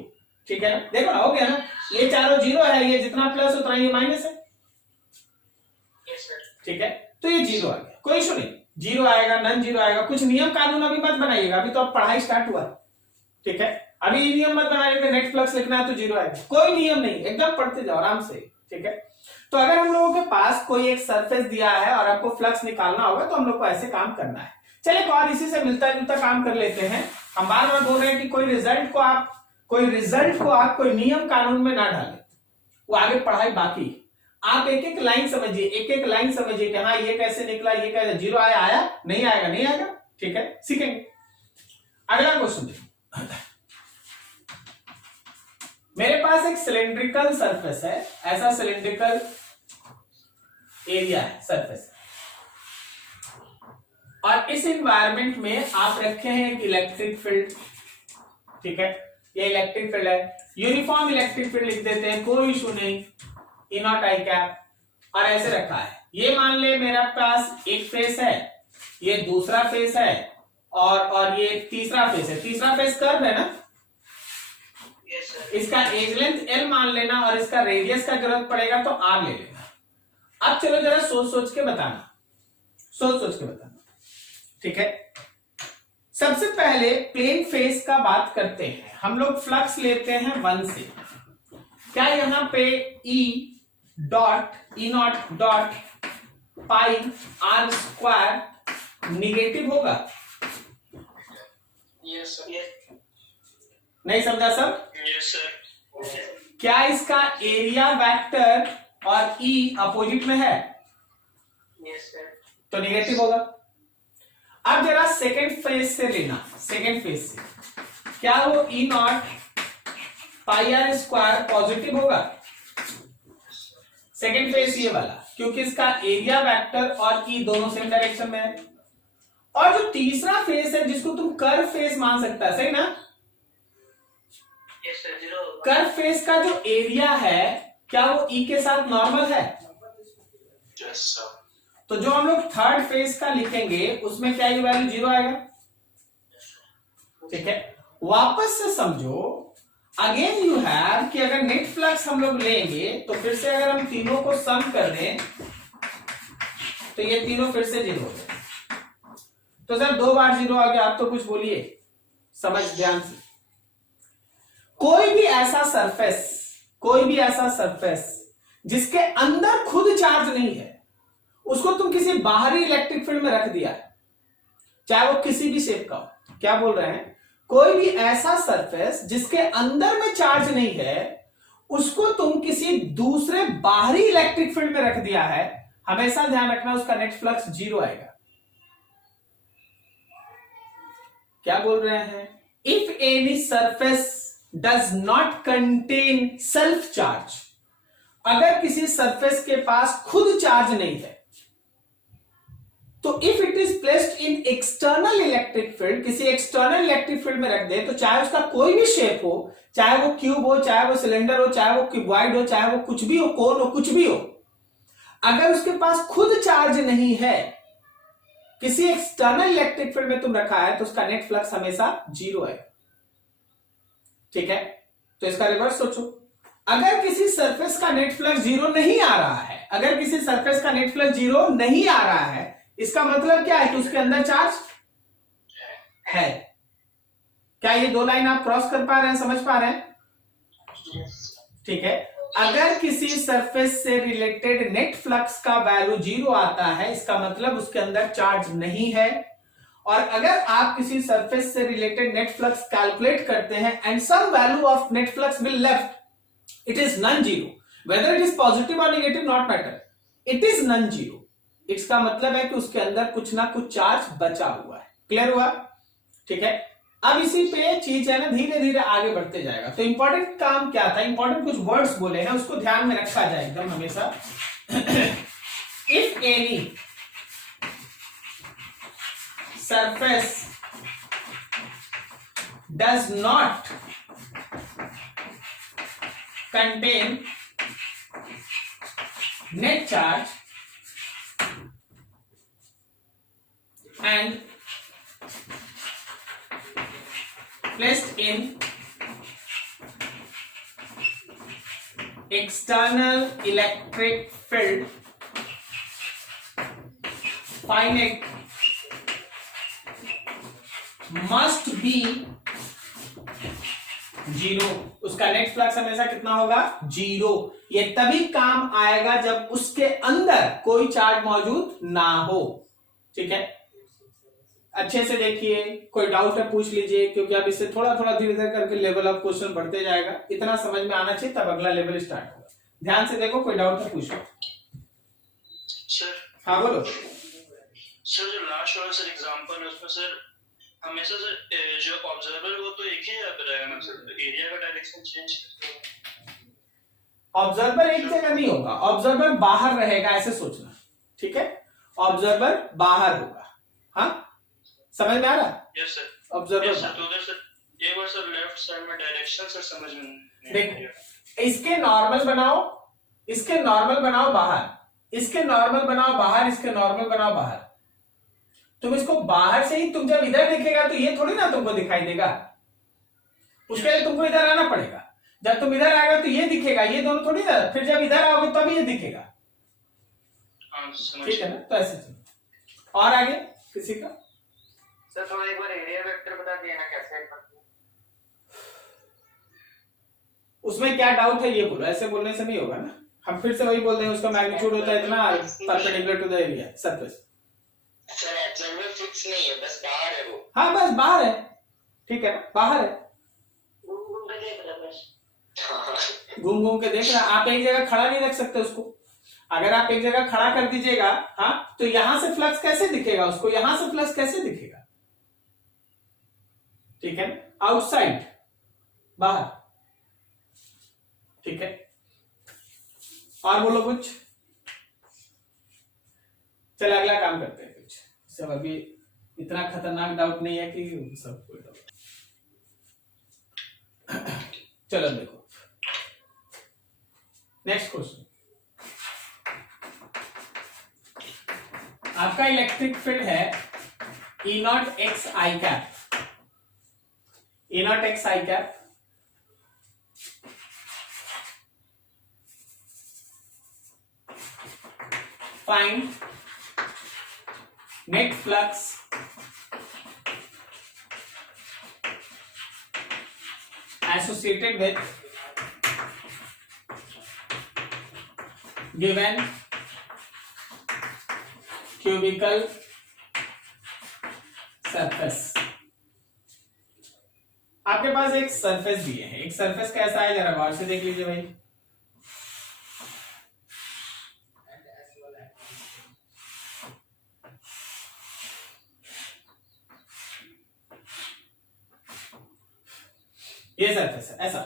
ठीक है, देखो ना, हो गया ना, ये चारों जीरो है, ये जितना प्लस उतना ये माइनस है। ठीक है, तो ये जीरो आ गया, कोई इशू नहीं, जीरो आएगा, नन जीरो आएगा। कुछ नियम कानून अभी मत बनाइएगा, अभी तो अब पढ़ाई स्टार्ट हुआ। ठीक है, अभी ये नियम मत बनाइएगा नेट फ्लक्स लिखना है तो जीरो आएगा, कोई नियम नहीं, एकदम पढ़ते जाओ आराम से। ठीक है, तो अगर हम लोगों के पास कोई एक सरफेस दिया है और आपको फ्लक्स निकालना होगा तो हम लोग को ऐसे काम करना है। चलिए और इसी से मिलता जुलता काम कर लेते हैं। हम बार बार बोल रहे हैं कि कोई रिजल्ट को आप कोई नियम कानून में ना डालें, वो आगे पढ़ाई बाकी। आप एक एक लाइन समझिए, एक एक लाइन समझिए कि हाँ ये कैसे निकला, ये कैसे जीरो आया, नहीं आएगा, नहीं आएगा। ठीक है, सीखेंगे। अगला क्वेश्चन देखिए, मेरे पास एक सिलेंड्रिकल सरफेस है, ऐसा सिलेंड्रिकल एरिया है, सरफेस, और इस एनवायरनमेंट में आप रखे हैं एक इलेक्ट्रिक फील्ड। ठीक है, ये इलेक्ट्रिक फील्ड है, यूनिफॉर्म इलेक्ट्रिक फील्ड लिख देते हैं, कोई इशू नहीं, ई नॉट आई कैप, और ऐसे रखा है। ये मान ले मेरा पास एक फेस है, ये दूसरा फेस है और ये तीसरा फेस है। तीसरा फेस कर्व है ना, इसका एज लेंथ L मान लेना और इसका रेडियस का जरूरत पड़ेगा तो R ले लेना। अब चलो जरा सोच सोच के बताना, सोच सोच के बताना। ठीक है, सबसे पहले प्लेन फेस का बात करते हैं। हम लोग फ्लक्स लेते हैं 1 से। क्या यहां पे E naught dot pi R square negative होगा? Yes sir. नहीं समझा सब? Yes sir. क्या इसका एरिया वेक्टर और E अपोजिट में है? Yes sir. तो निगेटिव होगा। अब जरा सेकेंड फेज से लेना, सेकेंड फेज से क्या वो E not pi R square positive होगा? सेकेंड फेज ये वाला, क्योंकि इसका एरिया वेक्टर और E दोनों सेम डायरेक्शन में है। और जो तीसरा फेस है जिसको तुम कर्व फेस मान सकता है, सही ना? यस सर, 0 कर्व फेस का जो एरिया है क्या वो ई के साथ नॉर्मल है? Yes sir. तो जो हम लोग थर्ड फेस का लिखेंगे उसमें क्या ये वैल्यू 0 आएगा। ठीक है, वापस से समझो। अगेन यू हैव कि अगर नेट फ्लक्स हम लोग लेंगे तो फिर से अगर हम तीनों को सम कर दें तो ये तीनों फिर से 0 हो जाए। तो सर 2 बार 0 आ गया, आप तो कुछ बोलिए, समझ ध्यान से। कोई भी ऐसा सरफेस जिसके अंदर खुद चार्ज नहीं है उसको तुम किसी बाहरी इलेक्ट्रिक फील्ड में रख दिया है, चाहे वो किसी भी शेप का हो। क्या बोल रहे हैं? कोई भी ऐसा सरफेस जिसके अंदर में चार्ज नहीं है उसको तुम किसी दूसरे बाहरी इलेक्ट्रिक फील्ड में रख दिया है, हमेशा ध्यान रखना उसका नेट फ्लक्स 0 आएगा। क्या बोल रहे हैं? If any surface does not contain self charge, अगर किसी सरफेस के पास खुद चार्ज नहीं है तो if it is placed in external electric field, किसी एक्सटर्नल इलेक्ट्रिक फील्ड में रख दे तो चाहे उसका कोई भी शेप हो, चाहे वो क्यूब हो, चाहे वो सिलेंडर हो, चाहे वो क्यूबॉइड हो, चाहे वो कुछ भी हो, कोन हो, कुछ भी हो, अगर उसके पास खुद चार्ज नहीं है, किसी एक्सटर्नल इलेक्ट्रिक फील्ड में तुम रखा है तो उसका नेट फ्लक्स हमेशा 0 है। ठीक है, तो इसका रिवर्स सोचो। अगर किसी सरफेस का नेट फ्लक्स 0 नहीं आ रहा है, अगर किसी सरफेस का नेट फ्लक्स 0 नहीं आ रहा है, इसका मतलब क्या है कि उसके अंदर चार्ज है। क्या ये दो लाइन आप क्रॉस कर पा रहे हैं, समझ पा रहे हैं? ठीक है, अगर किसी सरफेस से रिलेटेड नेट फ्लक्स का वैल्यू 0 आता है इसका मतलब उसके अंदर चार्ज नहीं है। और अगर आप किसी सरफेस से रिलेटेड नेट फ्लक्स कैलकुलेट करते हैं and sum value of net flux will left, it is non zero, whether it is positive और negative not matter, it is non zero. इसका मतलब है कि उसके अंदर कुछ ना कुछ चार्ज बचा हुआ है। क्लियर हुआ? ठीक है, अब इसी पे चीज है ना धीरे धीरे आगे बढ़ते जाएगा। तो इंपॉर्टेंट काम क्या था, इंपॉर्टेंट कुछ वर्ड्स बोले हैं उसको ध्यान में रखा जाए एकदम हमेशा। If any surface does not contain net charge and placed in external electric field, find it must be 0। उसका नेट फ्लक्स हमेशा कितना होगा? 0। ये तभी काम आएगा जब उसके अंदर कोई चार्ज मौजूद ना हो। ठीक है, अच्छे से देखिए, कोई डाउट है पूछ लीजिए, क्योंकि अब इससे थोड़ा थोड़ा धीरे धीरे करके लेवल ऑफ क्वेश्चन बढ़ते जाएगा। इतना समझ में आना चाहिए तब अगला लेवल स्टार्ट होगा। ध्यान से देखो, कोई डाउट है पूछ लो। सर हाँ बोलो। सर जो लास्ट वाला सर एग्जांपल है उसमें सर हमेशा सर जो ऑब्जर्वर वो तो एक ही रहेगा ना सर, तो एरिया का डायरेक्शन चेंज ऑब्जर्वर एक जगह नहीं होगा, ऑब्जर्वर बाहर रहेगा, ऐसे सोचना। ठीक है, ऑब्जर्वर बाहर होगा। हाँ, समझ में आ रहा? Yes sir, observer yes sir. तो उधर सर एक बार सर लेफ्ट साइड में डायरेक्शन सर समझ में नहीं देखो, इसके नॉर्मल बनाओ, इसके नॉर्मल बनाओ बाहर, इसके नॉर्मल बनाओ बाहर, इसके नॉर्मल बनाओ बाहर। तुम इसको बाहर से ही, तुम जब इधर दिखेगा तो ये थोड़ी ना तुमको दिखाई देगा, उसके लिए तुमको इधर आना पड़ेगा। जब तुम इधर आएगा तो ये दिखेगा, ये दोनों थोड़ी ना, फिर जब इधर आओगे तब ये दिखेगा। ठीक है ना, तो ऐसे और आगे किसी का सर थोड़ा एक बार एरिया वेक्टर बता दिए ना कैसे? उसमें क्या डाउट है ये बोलो, ऐसे बोलने से नहीं होगा ना। हम फिर से वही बोल देंगे, उसका मैग्नीट्यूड होता है इतना perpendicular to the area surface. Sir observer fix नहीं है, बस बाहर है वो। हाँ बस बाहर है, ठीक है ना, बाहर है, घूम के देख रहा बस। घूम घूम के देख रहा। आप एक जगह खड़ा नहीं रख सकते उसको। अगर आप एक जगह खड़ा कर दीजिएगा, हाँ, तो यहां से फ्लक्स कैसे दिखेगा उसको, यहां से फ्लक्स कैसे दिखेगा? ठीक है, आउटसाइड, बाहर। ठीक है, और बोलो कुछ। चलो अगला काम करते हैं कुछ। सब अभी इतना खतरनाक डाउट नहीं है कि सब कोई डाउट। चलो देखो नेक्स्ट क्वेश्चन। आपका इलेक्ट्रिक फील्ड है E not x I cap, E not x I cap find net flux associated with given cubical surface। आपके पास एक सरफेस दिए है, एक सरफेस कैसा है जरा गौर से देख लीजिए भाई। ये सरफेस है ऐसा।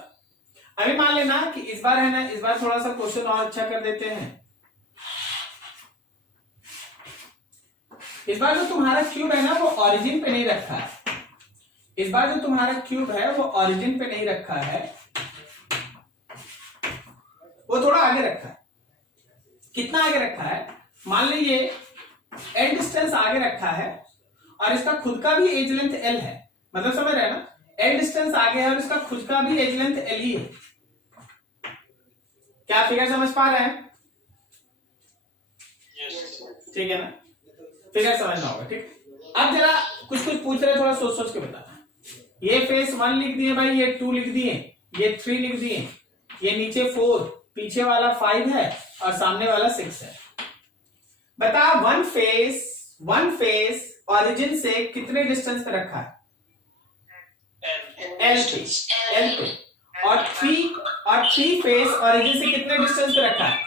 अभी मान लेना कि इस बार है ना, इस बार थोड़ा सा क्वेश्चन और अच्छा कर देते हैं। इस बार जो तुम्हारा क्यूब है ना वो ओरिजिन पे नहीं रखा है, इस बार जो तुम्हारा क्यूब है वो ओरिजिन पे नहीं रखा है, वो थोड़ा आगे रखा है। कितना आगे रखा है? मान लीजिए एल डिस्टेंस आगे रखा है और इसका खुद का भी एज लेंथ एल है, मतलब समझ रहे हैं ना, एल डिस्टेंस आगे है और इसका खुद का भी एज लेंथ एल ही है। क्या फिगर समझ पा रहे हैं? ठीक है ना, फिगर समझना होगा। ठीक, अब जरा कुछ कुछ पूछ रहे, थोड़ा सोच सोच के बताना। ये फेस 1 लिख दिए भाई, ये 2 लिख दिए, ये 3 लिख दिए, ये नीचे 4, पीछे वाला 5 है और सामने वाला 6 है। बता वन फेस ओरिजिन से कितने डिस्टेंस पे रखा है? एल पे। और थ्री फेस ओरिजिन से कितने डिस्टेंस पे रखा है?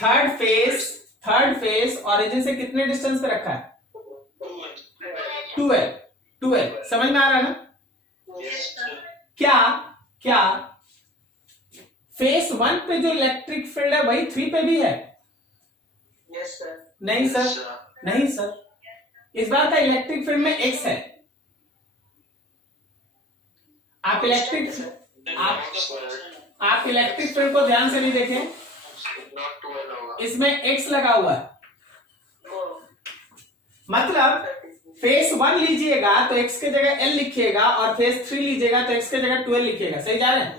थर्ड फेस ओरिजिन से कितने डिस्टेंस पे रखा है? 12। समझ में आ रहा है ना? क्या फेस 1 पे जो इलेक्ट्रिक फील्ड है वही 3 पे भी है? नहीं सर, इस बार का इलेक्ट्रिक फील्ड में एक्स है। आप इलेक्ट्रिक फील्ड को ध्यान से नहीं देखें, इसमें एक्स लगा हुआ है, मतलब फेस 1 लीजिएगा तो एक्स के जगह एल लिखिएगा और फेस 3 लीजिएगा तो एक्स के जगह 12 लिखिएगा। सही जा रहे हैं?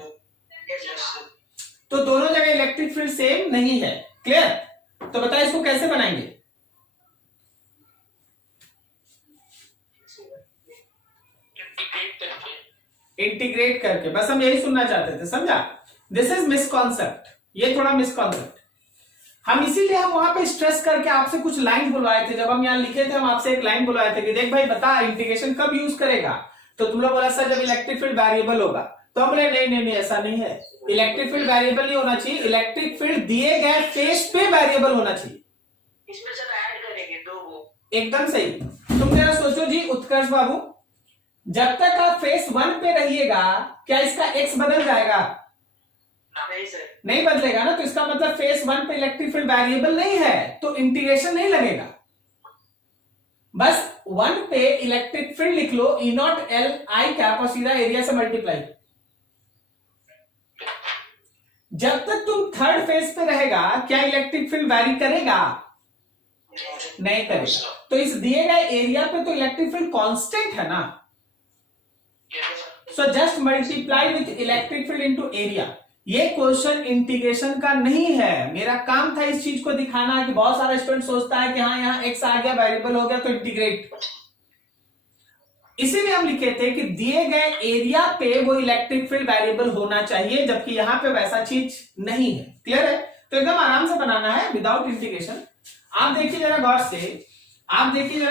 तो दोनों जगह इलेक्ट्रिक फील्ड सेम नहीं है। क्लियर? तो बताइए इसको कैसे बनाएंगे? इंटीग्रेट करके, बस हम यही सुनना चाहते थे, समझा? दिस इज मिसकॉन्सेप्ट, ये थोड़ा मिसकॉन्सेप्ट। हम इसीलिए हम वहां पे स्ट्रेस करके आपसे कुछ लाइन बुलवाए थे। जब हम यहाँ लिखे थे, हम आपसे एक लाइन बुलवाए थे कि देख भाई बता इंटीग्रेशन कब यूज करेगा, तो तुम लोग बोला सर जब इलेक्ट्रिक फील्ड वेरिएबल होगा। तो हम बोले नहीं ऐसा नहीं है, इलेक्ट्रिक फील्ड वेरिएबल नहीं होना चाहिए, इलेक्ट्रिक फील्ड दिए गए फेस पे वेरिएबल होना चाहिए। इसमें सर ऐड करेंगे दो। एकदम सही। तुम जरा सोचो जी उत्कर्ष बाबू, जब तक आप फेस 1 पे रहिएगा क्या इसका एक्स बदल जाएगा? नहीं सर, नहीं बदलेगा ना, तो इसका मतलब फेस 1 पे इलेक्ट्रिक फील्ड वेरिएबल नहीं है, तो इंटीग्रेशन नहीं लगेगा। बस 1 पे इलेक्ट्रिक फील्ड लिख लो E naught L I cap और सीधा एरिया से मल्टीप्लाई। जब तक तुम थर्ड फेस पे रहेगा क्या इलेक्ट्रिक फील्ड वैरी करेगा? नहीं करेगा। तो इस दिए गए एरिया पे तो इलेक्ट्रिक फील्ड कांस्टेंट है ना, so just multiply with electric field into area. ये क्वेश्चन इंटीग्रेशन का नहीं है, मेरा काम था इस चीज को दिखाना कि बहुत सारा स्टूडेंट सोचता है कि हाँ यहाँ एक्स आ गया वेरिएबल हो गया तो इंटीग्रेट। इसीलिए हम लिखे थे कि दिए गए एरिया पे वो इलेक्ट्रिक फील्ड वेरिएबल होना चाहिए, जबकि यहां पे वैसा चीज नहीं है। क्लियर है? तो एकदम आराम से बनाना है विदाउट इंटीग्रेशन। आप देखिए जरा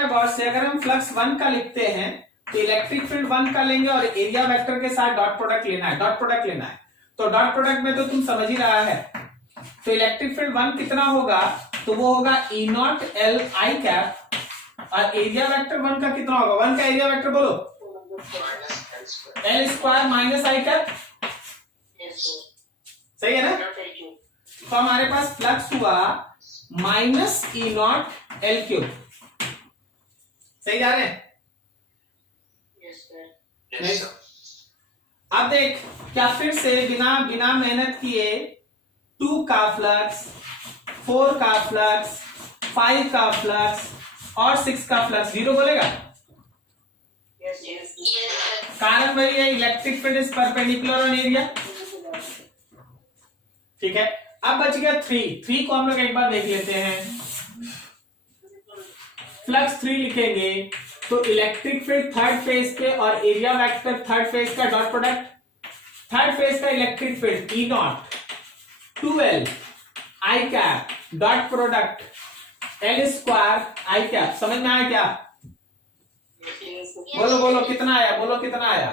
गौर से, अगर हम फ्लक्स 1 का लिखते हैं तो इलेक्ट्रिक फील्ड 1 का लेंगे और एरिया वेक्टर के साथ डॉट प्रोडक्ट लेना है। तो डॉट प्रोडक्ट में तो तुम समझ ही रहा है, तो इलेक्ट्रिक फील्ड 1 कितना होगा? तो वो होगा E naught L I cap, और एरिया वेक्टर 1 का कितना होगा? 1 का एरिया वेक्टर बोलो, L square minus I cap. सही है ना? तो हमारे पास फ्लक्स हुआ minus E naught L cube. सही जा रहे हैं? Yes, sir. नहीं। अब देख, क्या फिर से बिना बिना मेहनत किए 2 का फ्लक्स, 4 का फ्लक्स, 5 का फ्लक्स और 6 का फ्लक्स 0 बोलेगा? Yes, yes. Yes, sir. कारण वही है, electric field is perpendicular on area. ठीक है, अब बच गया 3 को हम लोग एक बार देख लेते हैं। फ्लक्स 3 लिखेंगे तो इलेक्ट्रिक फील्ड थर्ड फेज के और एरिया वेक्टर थर्ड फेज का डॉट प्रोडक्ट, थर्ड फेज का electric field E not 2l I cap dot product L square I cap. समझ में आया क्या? Yes, sir. बोलो बोलो कितना आया, बोलो कितना आया?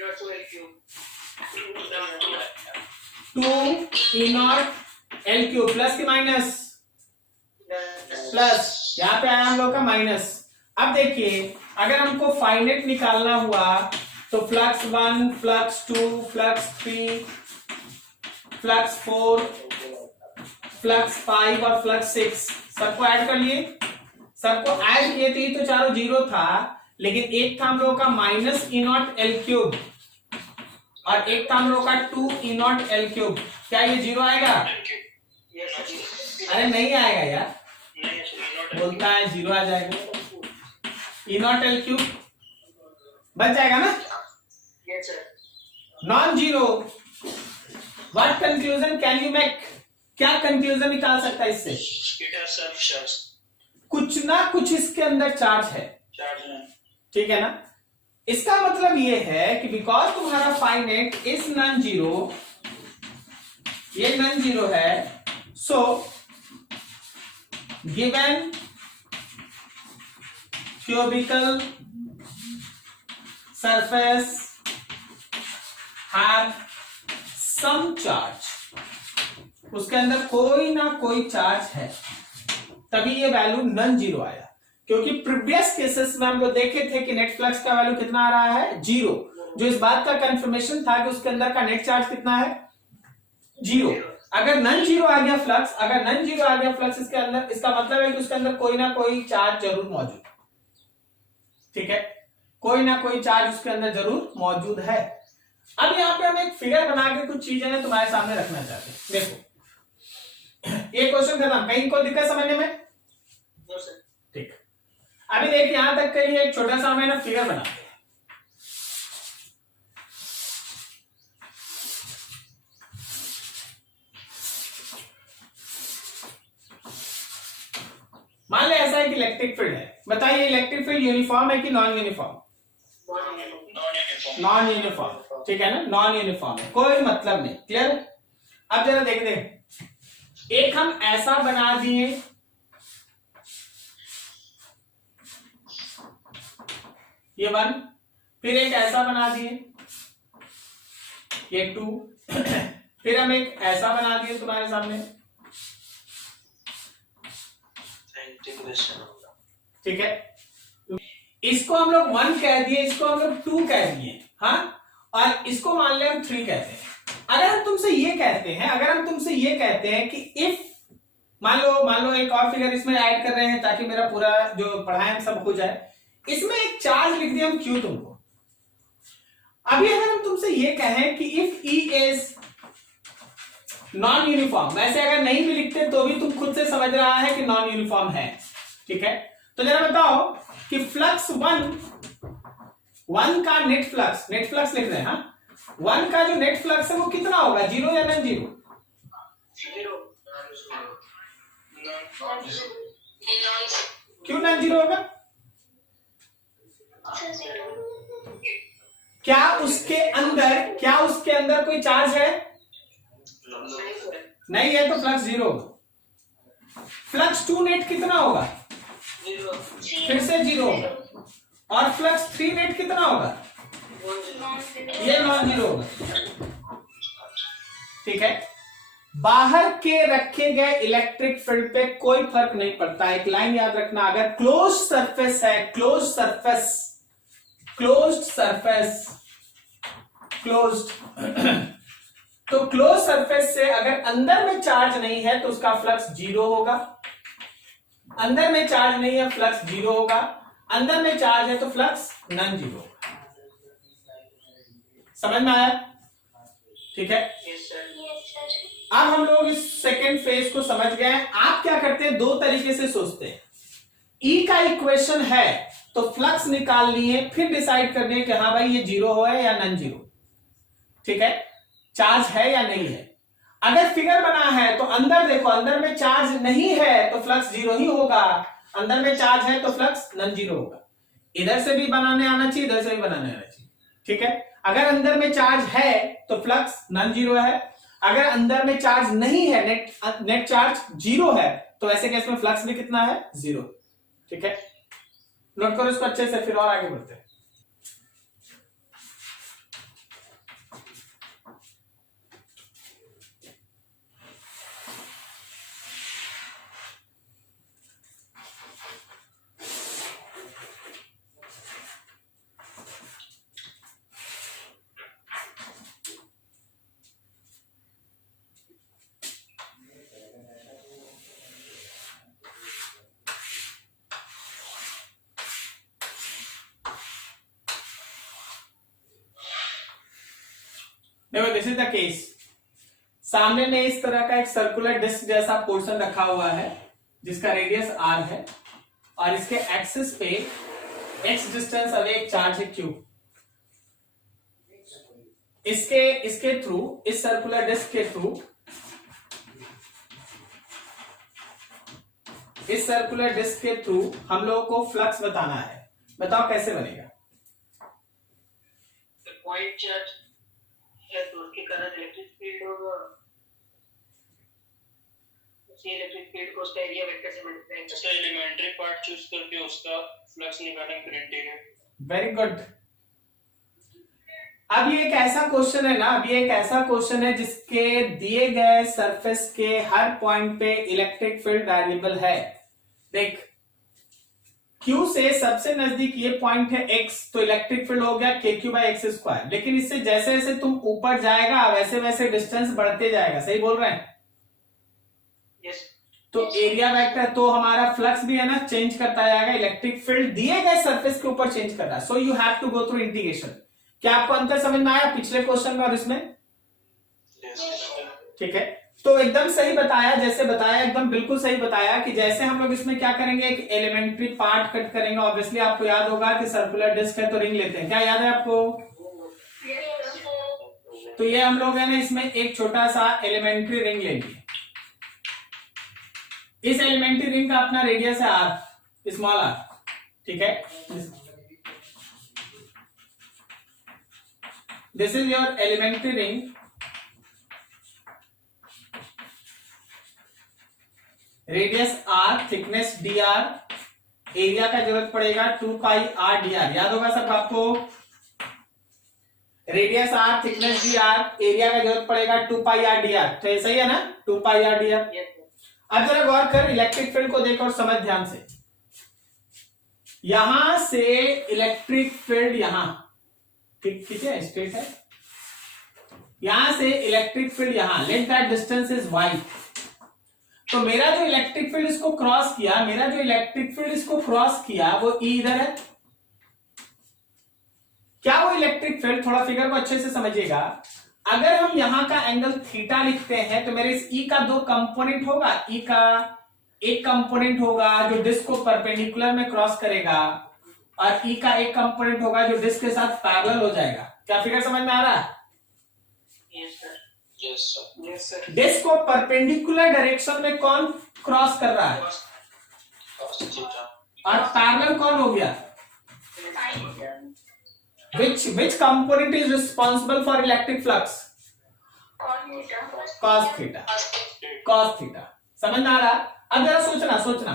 Not to help you. Not to help you. 2 E naught L cube plus की माइनस? प्लस। यहाँ पे आया हम लोग का माइनस। अब देखिए, अगर हमको फाइनेट निकालना हुआ तो flux 1, flux 2, flux 3, flux 4, flux 5 और फ्लक्स 6 सबको ऐड कर लिए। सबको ऐड किए थे तो चारों 0 था, लेकिन एक था हम लोगों का minus E naught L cube और एक था हम लोगों का 2 ई नॉट एल क्यूब। क्या ये 0 आएगा? Yes, sir. अरे नहीं आएगा यार, नहीं, sir. Not बोलता है 0 आ जाएगा। ई नॉट एल क्यूब बच जाएगा ना? Yes, sir. Non zero. What conclusion can you make? क्या कंक्लूजन निकाल सकता है इससे? It has some charge. कुछ ना कुछ इसके अंदर चार्ज है। Charge है. ठीक है ना? इसका मतलब ये है कि बिकॉज तुम्हारा फाइनेट इज नॉन जीरो, ये नॉन जीरो है, so given cubical surface have some charge, उसके अंदर कोई ना कोई चार्ज है, तभी ये वैल्यू नॉन जीरो आया। क्योंकि प्रीवियस केसेस में हम लोग देखे थे कि नेट फ्लक्स का वैल्यू कितना आ रहा है? 0, जो इस बात का कंफर्मेशन था कि उसके अंदर का नेट चार्ज कितना है? 0। अगर नॉन जीरो आ गया फ्लक्स, अगर नॉन जीरो आ गया फ्लक्स इसके अंदर, इसका मतलब है कि उसके अंदर कोई ना कोई चार्ज जरूर मौजूद। ठीक है, कोई ना कोई चार्ज उसके अंदर जरूर मौजूद है। अब यहाँ पे हम एक फिगर बना के कुछ चीजें ना तुम्हारे सामने रखना चाहते हैं। देखो, ये क्वेश्चन खत्म। कहीं कोई दिक्कत समझने में? No, sir. ठीक, अभी देखिए यहां तक के लिए एक छोटा सा हमें ना फिगर बनाते हैं। मान ले ऐसा एक इलेक्ट्रिक फील्ड है, बताइए इलेक्ट्रिक फील्ड यूनिफॉर्म है कि non uniform? Non-uniform. Non uniform. ठीक है ना, नॉन यूनिफॉर्म है, कोई मतलब नहीं। क्लियर? अब जरा देख दे, एक हम ऐसा बना दिए, ये 1, फिर एक ऐसा बना दिए, ये 2, फिर हम एक ऐसा बना दिए तुम्हारे सामने। Integration. ठीक है, इसको हम लोग 1 कह दिए, इसको हम लोग 2 कह दिए, हाँ, और इसको मान ले हम 3 कहते हैं। अगर हम तुमसे ये कहते हैं, अगर हम तुमसे ये कहते हैं कि इफ मान लो एक और फिगर इसमें ऐड कर रहे हैं ताकि मेरा पूरा जो पढ़ाए हम सब हो जाए, इसमें एक चार्ज लिख दिया हम क्यू तुमको। अभी अगर हम तुमसे ये कहें कि if E is non uniform, वैसे अगर नहीं भी लिखते तो भी तुम खुद से समझ रहा है कि नॉन यूनिफॉर्म है। ठीक है, तो जरा बताओ कि फ्लक्स 1 का नेट फ्लक्स लिख रहे हैं, हाँ, 1 का जो नेट फ्लक्स है वो कितना होगा? 0 या नॉन जीरो? Zero. क्यों नॉन जीरो होगा? क्या उसके अंदर कोई चार्ज है? नहीं है, तो फ्लक्स 0 होगा। फ्लक्स 2 नेट कितना होगा? फिर से 0 होगा। और फ्लक्स 3 नेट कितना होगा? ये नॉन जीरो होगा। ठीक है, बाहर के रखे गए इलेक्ट्रिक फील्ड पे कोई फर्क नहीं पड़ता। एक लाइन याद रखना, अगर क्लोज सरफेस है, क्लोज्ड तो क्लोज सरफेस से अगर अंदर में चार्ज नहीं है तो उसका फ्लक्स जीरो होगा, अंदर में चार्ज नहीं है फ्लक्स जीरो होगा, अंदर में चार्ज है तो फ्लक्स नॉन जीरो होगा। समझ में आया? ठीक है। अब हम लोग इस सेकेंड फेज को समझ गए हैं। आप क्या करते हैं, दो तरीके से सोचते हैं। ई का इक्वेशन है तो फ्लक्स निकालनी है, फिर डिसाइड करनी है कि हाँ भाई ये जीरो है या नॉन जीरो, ठीक है, चार्ज है या नहीं है। अगर फिगर बना है तो अंदर देखो, अंदर में चार्ज नहीं है तो फ्लक्स जीरो ही होगा, अंदर में चार्ज है तो फ्लक्स नॉन जीरो होगा। इधर से भी बनाने आना चाहिए, इधर से भी बनाने आना चाहिए, ठीक है। अगर अंदर में चार्ज है तो फ्लक्स नॉन जीरो है, अगर अंदर में चार्ज नहीं है, नेट चार्ज जीरो है, तो ऐसे केस में फ्लक्स भी कितना है, जीरो, ठीक है। नोट करो इसको अच्छे से, फिर और आगे बढ़ते हैं। देखो दिस इज द केस। सामने में इस तरह का एक सर्कुलर डिस्क जैसा पोर्शन रखा हुआ है जिसका रेडियस r है, और इसके एक्सिस पे x डिस्टेंस अवे एक चार्ज है q। इसके थ्रू, इस सर्कुलर डिस्क के थ्रू, इस सर्कुलर डिस्क के थ्रू हम लोगों को फ्लक्स बताना है। बताओ कैसे बनेगा? पॉइंट चार्ज है तो उसके कारण इलेक्ट्रिक फील्ड होगा, उसी इलेक्ट्रिक फील्ड को उसका एरिया वेक्टर से मल्टीप्लाई करके उसका एलिमेंट्री पार्ट चूज करके उसका फ्लक्स निकालेंगे फिर इंटीग्रल। Very good. अब ये एक ऐसा क्वेश्चन है ना, अब ये एक ऐसा क्वेश्चन है जिसके दिए गए सरफेस के हर पॉइंट पे इलेक्ट्रिक फील्ड वेरिएबल है। देख, Q से सबसे नजदीक ये पॉइंट है x, तो इलेक्ट्रिक फील्ड हो गया kq/x²। लेकिन इससे जैसे जैसे तुम ऊपर जाएगा वैसे वैसे डिस्टेंस बढ़ते जाएगा, सही बोल रहे हैं? यस। तो एरिया वेक्टर, तो हमारा फ्लक्स भी है ना चेंज करता जाएगा, इलेक्ट्रिक फील्ड दिए गए सरफेस के ऊपर चेंज कर रहा है। So you have to go through integration. क्या आपको अंतर समझ में आया पिछले क्वेश्चन में और इसमें? ठीक है, तो एकदम सही बताया, जैसे बताया एकदम बिल्कुल सही बताया कि जैसे हम लोग इसमें क्या करेंगे, एक एलिमेंट्री पार्ट कट करेंगे। ऑब्वियसली आपको याद होगा कि सर्कुलर डिस्क है तो रिंग लेते हैं, क्या याद है आपको? तो ये हम लोग है ना इसमें एक छोटा सा एलिमेंट्री रिंग लेंगे। इस एलिमेंट्री रिंग का अपना रेडियस है r, स्मॉल r, ठीक है। This is your elementary ring. Radius r, thickness dr, area का जरूरत पड़ेगा 2πr dr। याद होगा सब आपको? Radius r, thickness dr, area का जरूरत पड़ेगा 2πr dr। तो सही है ना, 2πr dr। अब जरा गौर कर, इलेक्ट्रिक फील्ड को देख और समझ ध्यान से। यहां से इलेक्ट्रिक फील्ड यहां, ठीक है, स्ट्रेट है। यहां से इलेक्ट्रिक फील्ड यहां, let that distance is y। तो मेरा जो इलेक्ट्रिक फील्ड इसको क्रॉस किया, वो E इधर है। क्या वो इलेक्ट्रिक फील्ड, थोड़ा फिगर को अच्छे से समझिएगा, अगर हम यहां का एंगल थीटा लिखते हैं तो मेरे इस E का दो कंपोनेंट होगा। E का एक कंपोनेंट होगा जो डिस्क को परपेंडिकुलर में क्रॉस करेगा, और E का एक कंपोनेंट होगा जो डिस्क के साथ पैरेलल हो जाएगा। क्या फिगर समझ में आ रहा है? Yes sir. डिस्क को परपेंडिकुलर डायरेक्शन में कौन क्रॉस कर रहा है, और पैरेलल कौन हो गया? Which component is responsible for electric flux? Cos theta। समझ में आ रहा? अब जरा सोचना,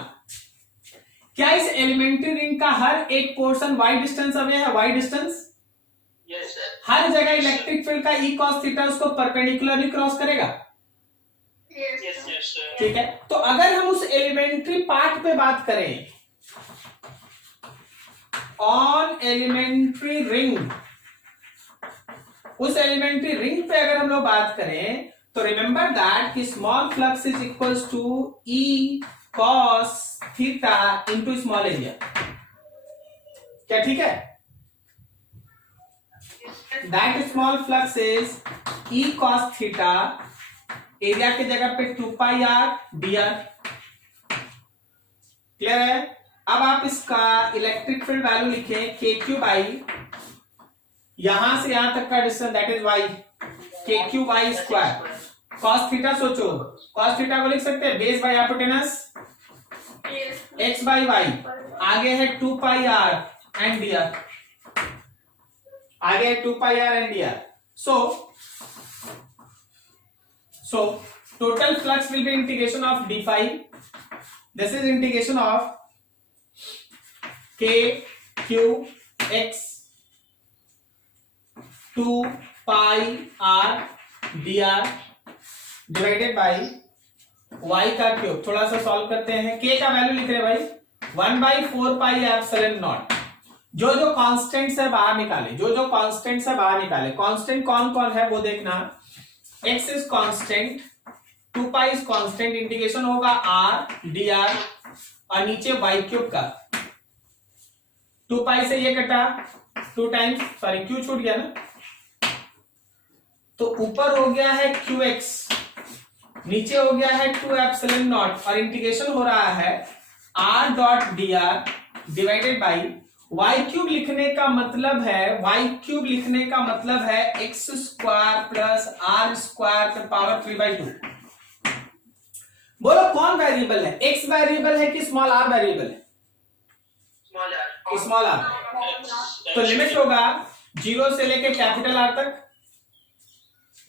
क्या इस एलिमेंट्री रिंग का हर एक पोर्शन y डिस्टेंस अवे है? y distance, yes sir. हर जगह इलेक्ट्रिक फील्ड का E cos थीटा उसको परपेंडिकुलरली क्रॉस करेगा, यस सर। ठीक है। तो अगर हम उस एलिमेंट्री पार्ट पे बात करें, ऑन एलिमेंट्री रिंग, उस एलिमेंट्री रिंग पे अगर हम लोग बात करें तो रिमेंबर दैट कि small flux is equals to E cos theta into small area. क्या ठीक है? That small flux is E cos theta, area की जगह पे 2 pi R D R. Clear है? अब आप इसका इलेक्ट्रिक फील्ड वैल्यू लिखें के क्यू बाई, यहां से यहां तक का distance that is y, K Q Y square. Cos theta सोचो, कॉस थीटा को लिख सकते हैं base by hypotenuse x by y, आगे है 2 pi R and D R, आगे है 2 pi R and D R. So total flux will be integration of d phi. This is integration of k q x 2 pi r dr divided by y का क्यूब। थोड़ा सा सॉल्व करते हैं। k का वैल्यू लिख रहे हैं भाई 1/4 पाई एप्सिलॉन नॉट। जो जो कांस्टेंट्स है बाहर निकाले, जो जो कांस्टेंट्स है बाहर निकाले। कांस्टेंट कौन कौन है वो देखना। x is constant, 2 pi is constant, integration होगा r dr और नीचे y क्यूब का। 2 पाई से ये कटा 2 टाइम्स, सॉरी q छूट गया ना, तो ऊपर हो गया है qx, नीचे हो गया है 2 एप्सिलॉन नॉट और इंटीग्रेशन हो रहा है r dot dr divided by y cube. लिखने का मतलब है, y क्यूब लिखने का मतलब है x square plus r square पे पावर 3/2। बोलो कौन वेरिएबल है? x वेरिएबल है कि स्मॉल r वेरिएबल है? Small r। तो लिमिट होगा 0 से लेके कैपिटल R तक।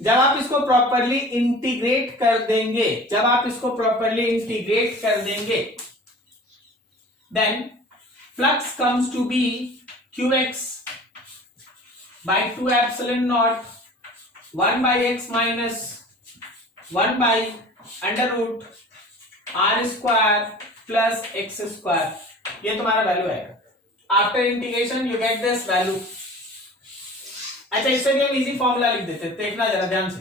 जब आप इसको प्रॉपरली इंटीग्रेट कर देंगे, जब आप इसको प्रॉपरली इंटीग्रेट कर देंगे, then flux comes to be qx by 2 epsilon naught 1 by x minus 1 by under root r square plus x square। ये तुम्हारा वैल्यू है। After integration you get this value. अच्छा, इससे भी हम इजी फॉर्मूला लिख देते हैं, देखना जरा ध्यान से।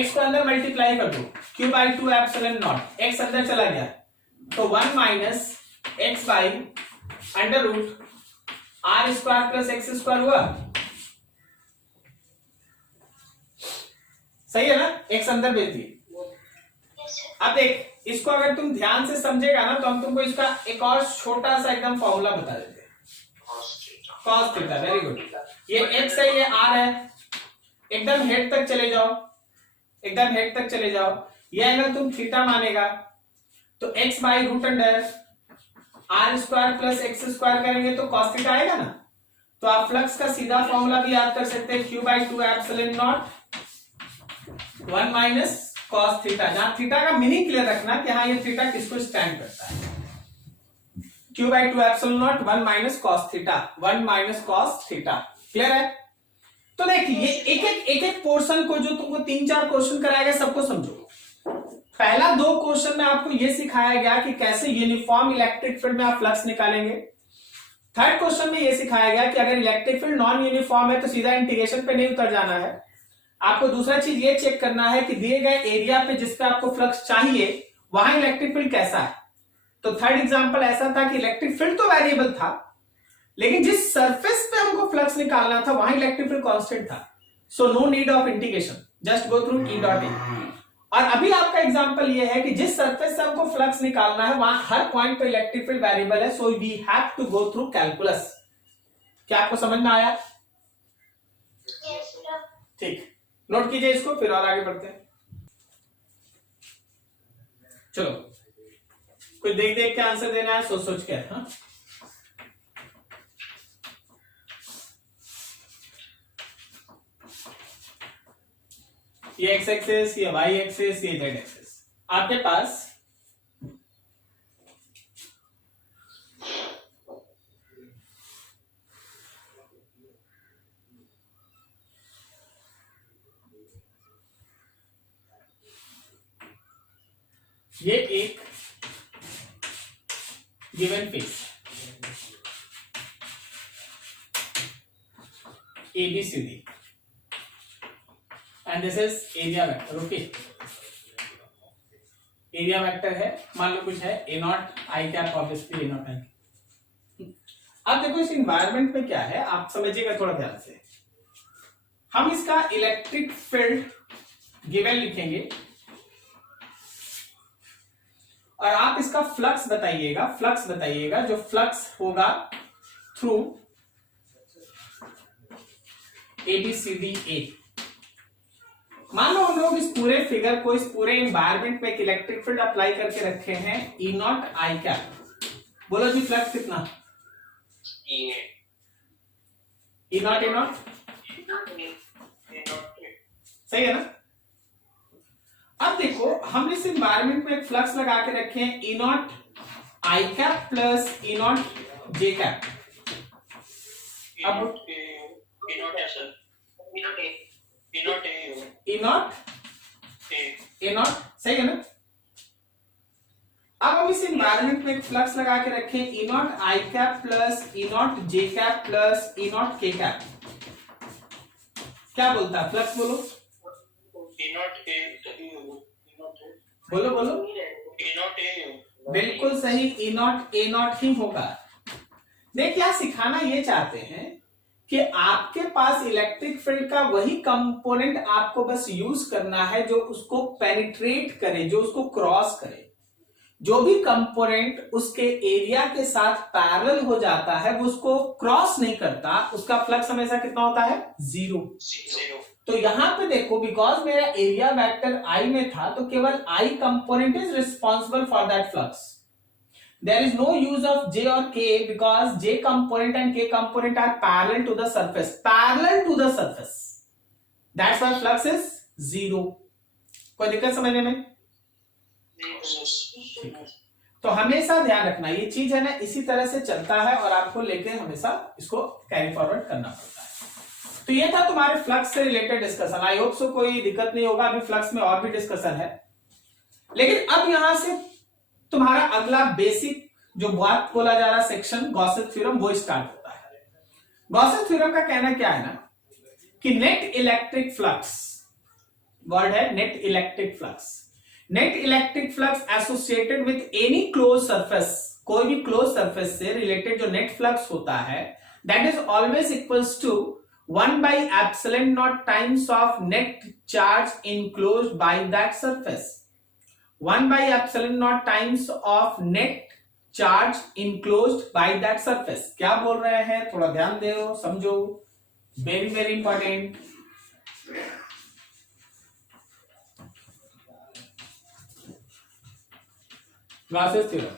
x को अंदर मल्टीप्लाई कर दो, q by 2 epsilon naught, x अंदर चला गया तो 1 minus x by under root R square plus X square हुआ। सही है ना? x अंदर भेज दिए। अब देख, इसको अगर तुम ध्यान से समझेगा ना तो हम तुमको इसका एक और छोटा सा एकदम फॉर्मूला बता देते हैं। Cos theta, very good. ये x है, ये r है। एकदम हेड तक चले जाओ, एकदम हेड तक चले जाओ। ये अगर तुम थीटा मानेगा तो x by root under R square plus X square करेंगे तो कॉस थीटा आएगा ना। तो आप फ्लक्स का सीधा फॉर्मूला भी याद कर सकते हैं, q by 2 epsilon not 1 minus cos theta. जहां थीटा का मीनिंग क्लियर रखना कि हाँ ये थीटा किसको स्टैंड करता है। q by 2 epsilon not 1 minus cos theta, 1 minus cos theta. Clear है? तो देखिए एक एक पोर्शन को जो तुमको 3-4 क्वेश्चन कराएगा सबको समझो। पहला 2 क्वेश्चन में आपको यह सिखाया गया कि कैसे यूनिफॉर्म इलेक्ट्रिक फील्ड में आप फ्लक्स निकालेंगे। थर्ड क्वेश्चन में यह सिखाया गया कि अगर इलेक्ट्रिक फील्ड नॉन यूनिफॉर्म है तो सीधा इंटीग्रेशन पे नहीं उतर जाना है। आपको दूसरा चीज ये चेक करना है कि दिए गए एरिया पे जिस पे आपको फ्लक्स चाहिए वहां इलेक्ट्रिक फील्ड कैसा है। तो थर्ड एग्जांपल ऐसा था कि इलेक्ट्रिक फील्ड तो वेरिएबल था, लेकिन जिस सरफेस पे हमको फ्लक्स निकालना था वहां इलेक्ट्रिक फील्ड कांस्टेंट था। So no need of integration, just go through E dot A. और अभी आपका एग्जांपल ये है कि जिस सरफेस से हमको फ्लक्स निकालना है वहां हर पॉइंट पे इलेक्ट्रिक फील्ड वेरिएबल है। So we have to go through calculus. क्या आपको समझ में आया? ठीक, नोट कीजिए इसको, फिर और आगे बढ़ते हैं। चलो, कुछ देख देख के आंसर देना है, सोच सोच के। हाँ, ये x एक्सिस, ये y एक्सिस, ये z एक्सिस। आपके पास ये एक given face ABCD and this is area vector. Okay, area vector है, मान लो कुछ है A naught I cap, obviously A naught I. अब देखो इस इन्वायरमेंट में क्या है, आप समझिएगा थोड़ा ध्यान से। हम इसका इलेक्ट्रिक फील्ड गिवन लिखेंगे और आप इसका फ्लक्स बताइएगा, जो फ्लक्स होगा थ्रू ABCD A। मान लो हम लोग इस पूरे फिगर को, इस पूरे एनवायरनमेंट में एक इलेक्ट्रिक फील्ड अप्लाई करके रखे हैं E नॉट आई कैप। बोलो जी फ्लक्स कितना? E नॉट ए नॉट, सही है ना? अब देखो हम इस एनवायरनमेंट में एक फ्लक्स लगा के रखे हैं E not I cap plus E not J cap. अब E नॉट ए नॉट, सही है ना? अब हम इस एनवायरनमेंट में एक फ्लक्स लगा के रखे हैं E not I cap plus E not J cap plus E not के कैप। क्या बोलता है फ्लक्स? बोलो बोलो बोलो। बिल्कुल सही, E नॉट ए नॉट ही होगा। देखिए क्या सिखाना ये चाहते हैं कि आपके पास इलेक्ट्रिक फील्ड का वही कंपोनेंट आपको बस यूज करना है जो उसको पेनिट्रेट करे, जो उसको क्रॉस करे। जो भी कंपोनेंट उसके एरिया के साथ पैरेलल हो जाता है वो उसको क्रॉस नहीं करता, उसका फ्लक्स हमेशा कितना होता है? जीरो। तो यहां पे देखो, बिकॉज मेरा एरिया वेक्टर आई में था तो केवल I component is responsible for that flux. There is no use of J or K because J component and K component are parallel to the surface. That's why flux is zero. कोई दिक्कत समझने में? तो हमेशा ध्यान रखना ये चीज है ना, इसी तरह से चलता है और आपको लेके हमेशा इसको कैरी फॉरवर्ड करना पड़ता है। तो ये था तुम्हारे फ्लक्स से related discussion. I hope so कोई दिक्कत नहीं होगा। अभी फ्लक्स में और भी डिस्कशन है, लेकिन अब यहां से तुम्हारा अगला बेसिक जो बात बोला जा रहा सेक्शन गॉसेस थ्योरम वो स्टार्ट होता है। गॉसेस थ्योरम का कहना क्या है ना कि नेट इलेक्ट्रिक फ्लक्स, वर्ड है net electric flux, net electric flux associated with any close surface, कोई भी क्लोज सरफेस से रिलेटेड जो नेट फ्लक्स होता है that is always equals to 1/ε0 times of net charge enclosed by that surface. 1/ε0 times of net charge enclosed by that surface. क्या बोल रहे हैं? थोड़ा ध्यान दो, समझो, very very important. Gauss's theorem,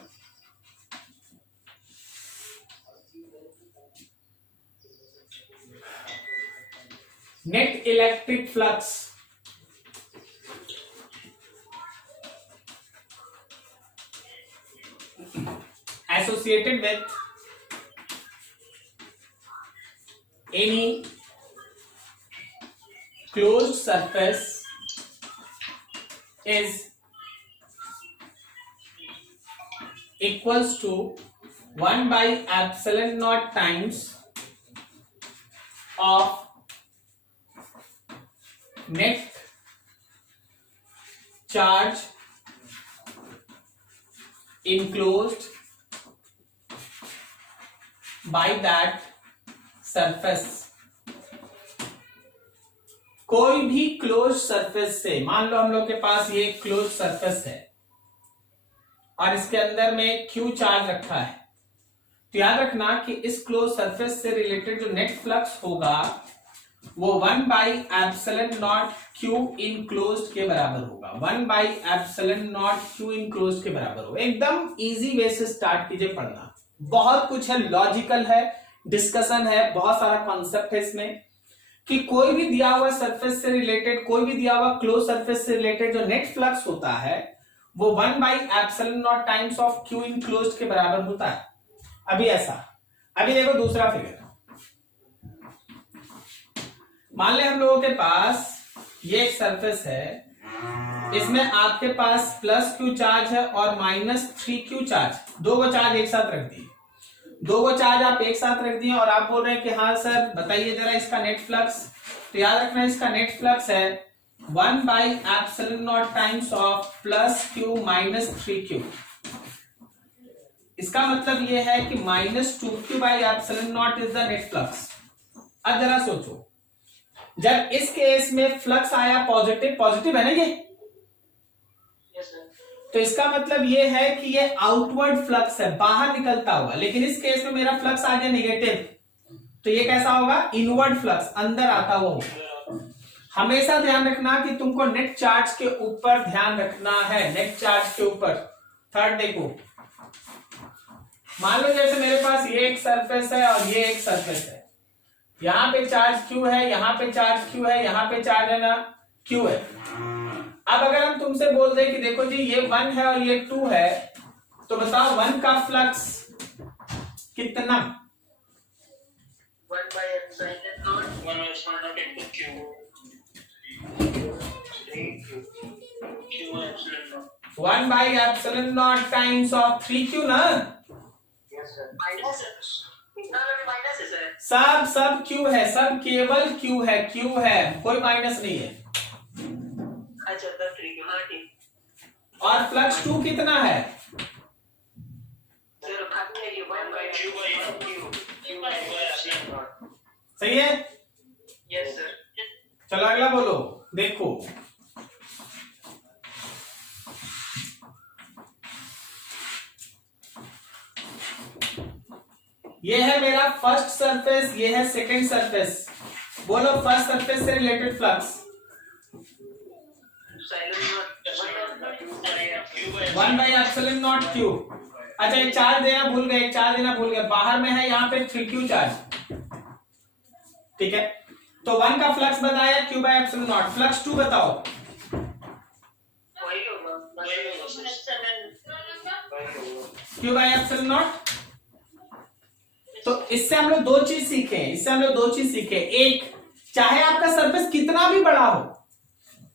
net electric flux associated with any closed surface is equals to 1/ε0 times of net charge enclosed by that surface। कोई भी क्लोज सरफेस से, मान लो हम लोग के पास ये क्लोज सरफेस है और इसके अंदर में क्यू चार्ज रखा है, तो याद रखना कि इस क्लोज सरफेस से रिलेटेड जो नेट फ्लक्स होगा वो 1/ε0 क्यू इनक्लोज्ड के बराबर होगा। 1/ε0 क्यू इनक्लोज्ड के बराबर होगा। एकदम इजी वे से स्टार्ट कीजिए पढ़ना। बहुत कुछ है, लॉजिकल है, डिस्कशन है, बहुत सारा कॉन्सेप्ट है इसमें कि कोई भी दिया हुआ सरफेस से रिलेटेड, कोई भी दिया हुआ क्लोज सरफेस से रिलेटेड जो नेट फ्लक्स होता है वो 1/ε0 टाइम्स ऑफ क्यू इनक्लोज्ड के बराबर होता है। अभी ऐसा, अभी देखो दूसरा फिगर, मान ले हम लोगों के पास ये एक सरफेस है, इसमें आपके पास प्लस क्यू चार्ज है और -3q चार्ज, दो गो चार्ज एक साथ रख दिए, दो गो चार्ज आप एक साथ रख दिए और आप बोल रहे हैं कि हाँ सर बताइए जरा इसका नेट फ्लक्स। तो याद रखना इसका नेट फ्लक्स है 1/ε0 times of plus Q minus 3q। इसका मतलब ये है कि -2q/ε0 is the net flux. अब जरा सोचो, जब इस केस में फ्लक्स आया पॉजिटिव, पॉजिटिव है ना ये, तो इसका मतलब ये है कि ये आउटवर्ड फ्लक्स है, बाहर निकलता हुआ। लेकिन इस केस में मेरा फ्लक्स आ गया नेगेटिव, तो ये कैसा होगा? इनवर्ड फ्लक्स, अंदर आता हुआ होगा। हमेशा ध्यान रखना कि तुमको नेट चार्ज के ऊपर ध्यान रखना है, नेट चार्ज के ऊपर। थर्ड देखो, मान लो जैसे मेरे पास ये एक सरफेस है और ये एक सरफेस है, यहाँ पे चार्ज Q है, यहाँ पे चार्ज Q है, यहाँ पे चार्ज है ना Q है। अब अगर हम तुमसे बोल दें कि देखो जी ये 1 है और ये 2 है, तो बताओ 1 का फ्लक्स कितना? 1/ε0 टाइम्स ऑफ 3q ना। सब Q है, सब केवल Q है, Q है, कोई माइनस नहीं है। अच्छा तब ठीक है, हाँ ठीक। और फ्लक्स 2 कितना है? सर खत्म है ये 1/q। सही है? Yes sir. चलो अगला बोलो। देखो ये है मेरा फर्स्ट सरफेस, ये है सेकंड सरफेस। बोलो फर्स्ट सरफेस से रिलेटेड फ्लक्स। 1/ε0 q। अच्छा एक चार्ज देना भूल गए, एक चार्ज देना भूल गए, बाहर में है यहाँ पे 3q चार्ज, ठीक है। तो 1 का फ्लक्स बताया q/ε0, फ्लक्स 2 बताओ। q/ε0। तो इससे हम लोग दो चीज सीखे, एक, चाहे आपका सरफेस कितना भी बड़ा हो,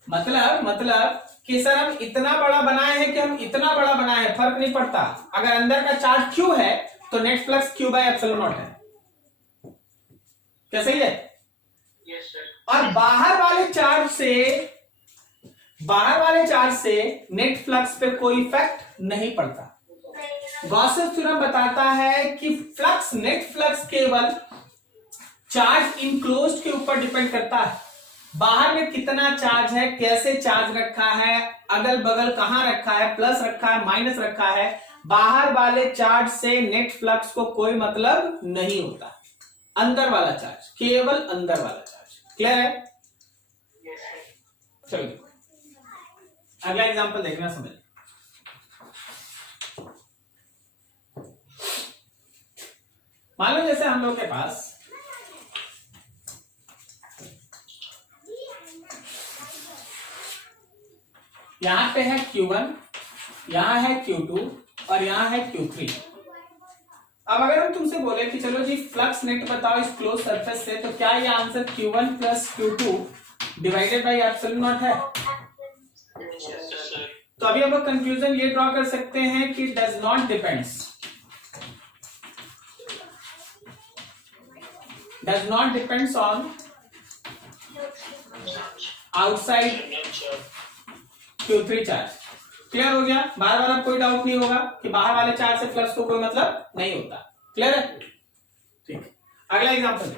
मतलब कि सर हम इतना बड़ा बनाए हैं कि हम इतना बड़ा बनाए हैं, फर्क नहीं पड़ता। अगर अंदर का चार्ज Q है तो नेट फ्लक्स q/ε0 है। क्या सही है? Yes sir. और बाहर वाले चार्ज से नेट फ्लक्स पे कोई इफेक्ट नहीं पड़ता। गॉसेस थ्योरम बताता है कि फ्लक्स, नेट फ्लक्स केवल चार्ज इनक्लोज्ड के ऊपर डिपेंड करता है। बाहर में कितना चार्ज है, कैसे चार्ज रखा है, अगल बगल कहां रखा है, प्लस रखा है, माइनस रखा है, बाहर वाले चार्ज से नेट फ्लक्स को कोई मतलब नहीं होता। अंदर वाला चार्ज, केवल अंदर वाला चार्ज। क्लियर है? चलिए अगला एग्जांपल देखना, समझ। मान लो जैसे हम लोग के पास यहां पे है Q1, यहां है Q2 और यहां है Q3। अब अगर हम तुमसे बोले कि चलो जी फ्लक्स नेट बताओ इस क्लोज सरफेस से, तो क्या ये answer Q1 plus Q2 divided by ε0 है? तो अभी हम लोग कंक्लूजन ये ड्रॉ कर सकते हैं कि does not depends on outside Q3 charge. Clear हो गया? बार बार अब कोई डाउट नहीं होगा कि बाहर वाले चार्ज से फ्लक्स को कोई मतलब नहीं होता। क्लियर है? ठीक। अगला एग्जांपल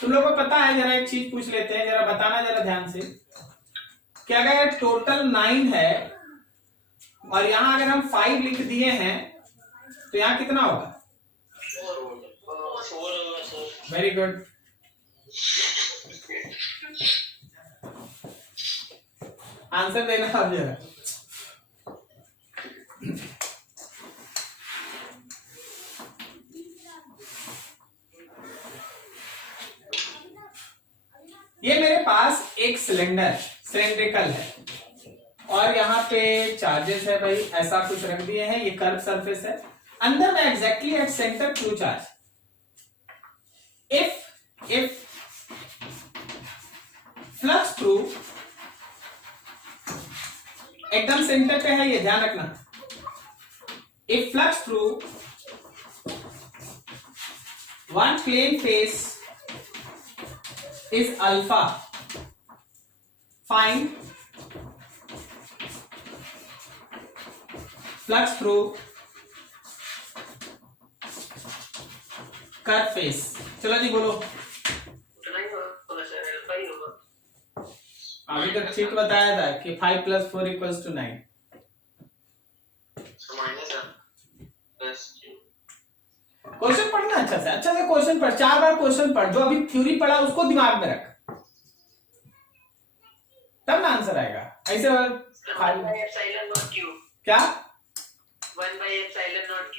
तुम लोगों को पता है, जरा एक चीज पूछ लेते हैं, जरा बताना जरा ध्यान से कि अगर टोटल 9 है और यहां अगर हम 5 लिख दिए हैं तो यहां कितना होगा? 4। Very good. आंसर देना अब जरा। ये मेरे पास एक सिलेंड्रिकल है और यहाँ पे चार्जेस है भाई, ऐसा कुछ रख दिए हैं। ये कर्व सरफेस है, अंदर में exactly at centre Q charge. If flux through, एकदम सेंटर पे है ये, ध्यान रखना। If flux through one plane face is alpha, find flux through curve face. चलो जी बोलो। उतना ही होगा सर, अल्फा ही होगा। अभी तक ठीक बताया था कि 5 + 4 = 9। So minus plus q. Question पढ़ना अच्छा से क्वेश्चन पढ़, 4 बार क्वेश्चन पढ़, जो अभी थ्योरी पढ़ा उसको दिमाग में रख, तब ना आंसर आएगा। ऐसे 1/epsilon naught q। क्या 1/epsilon naught q।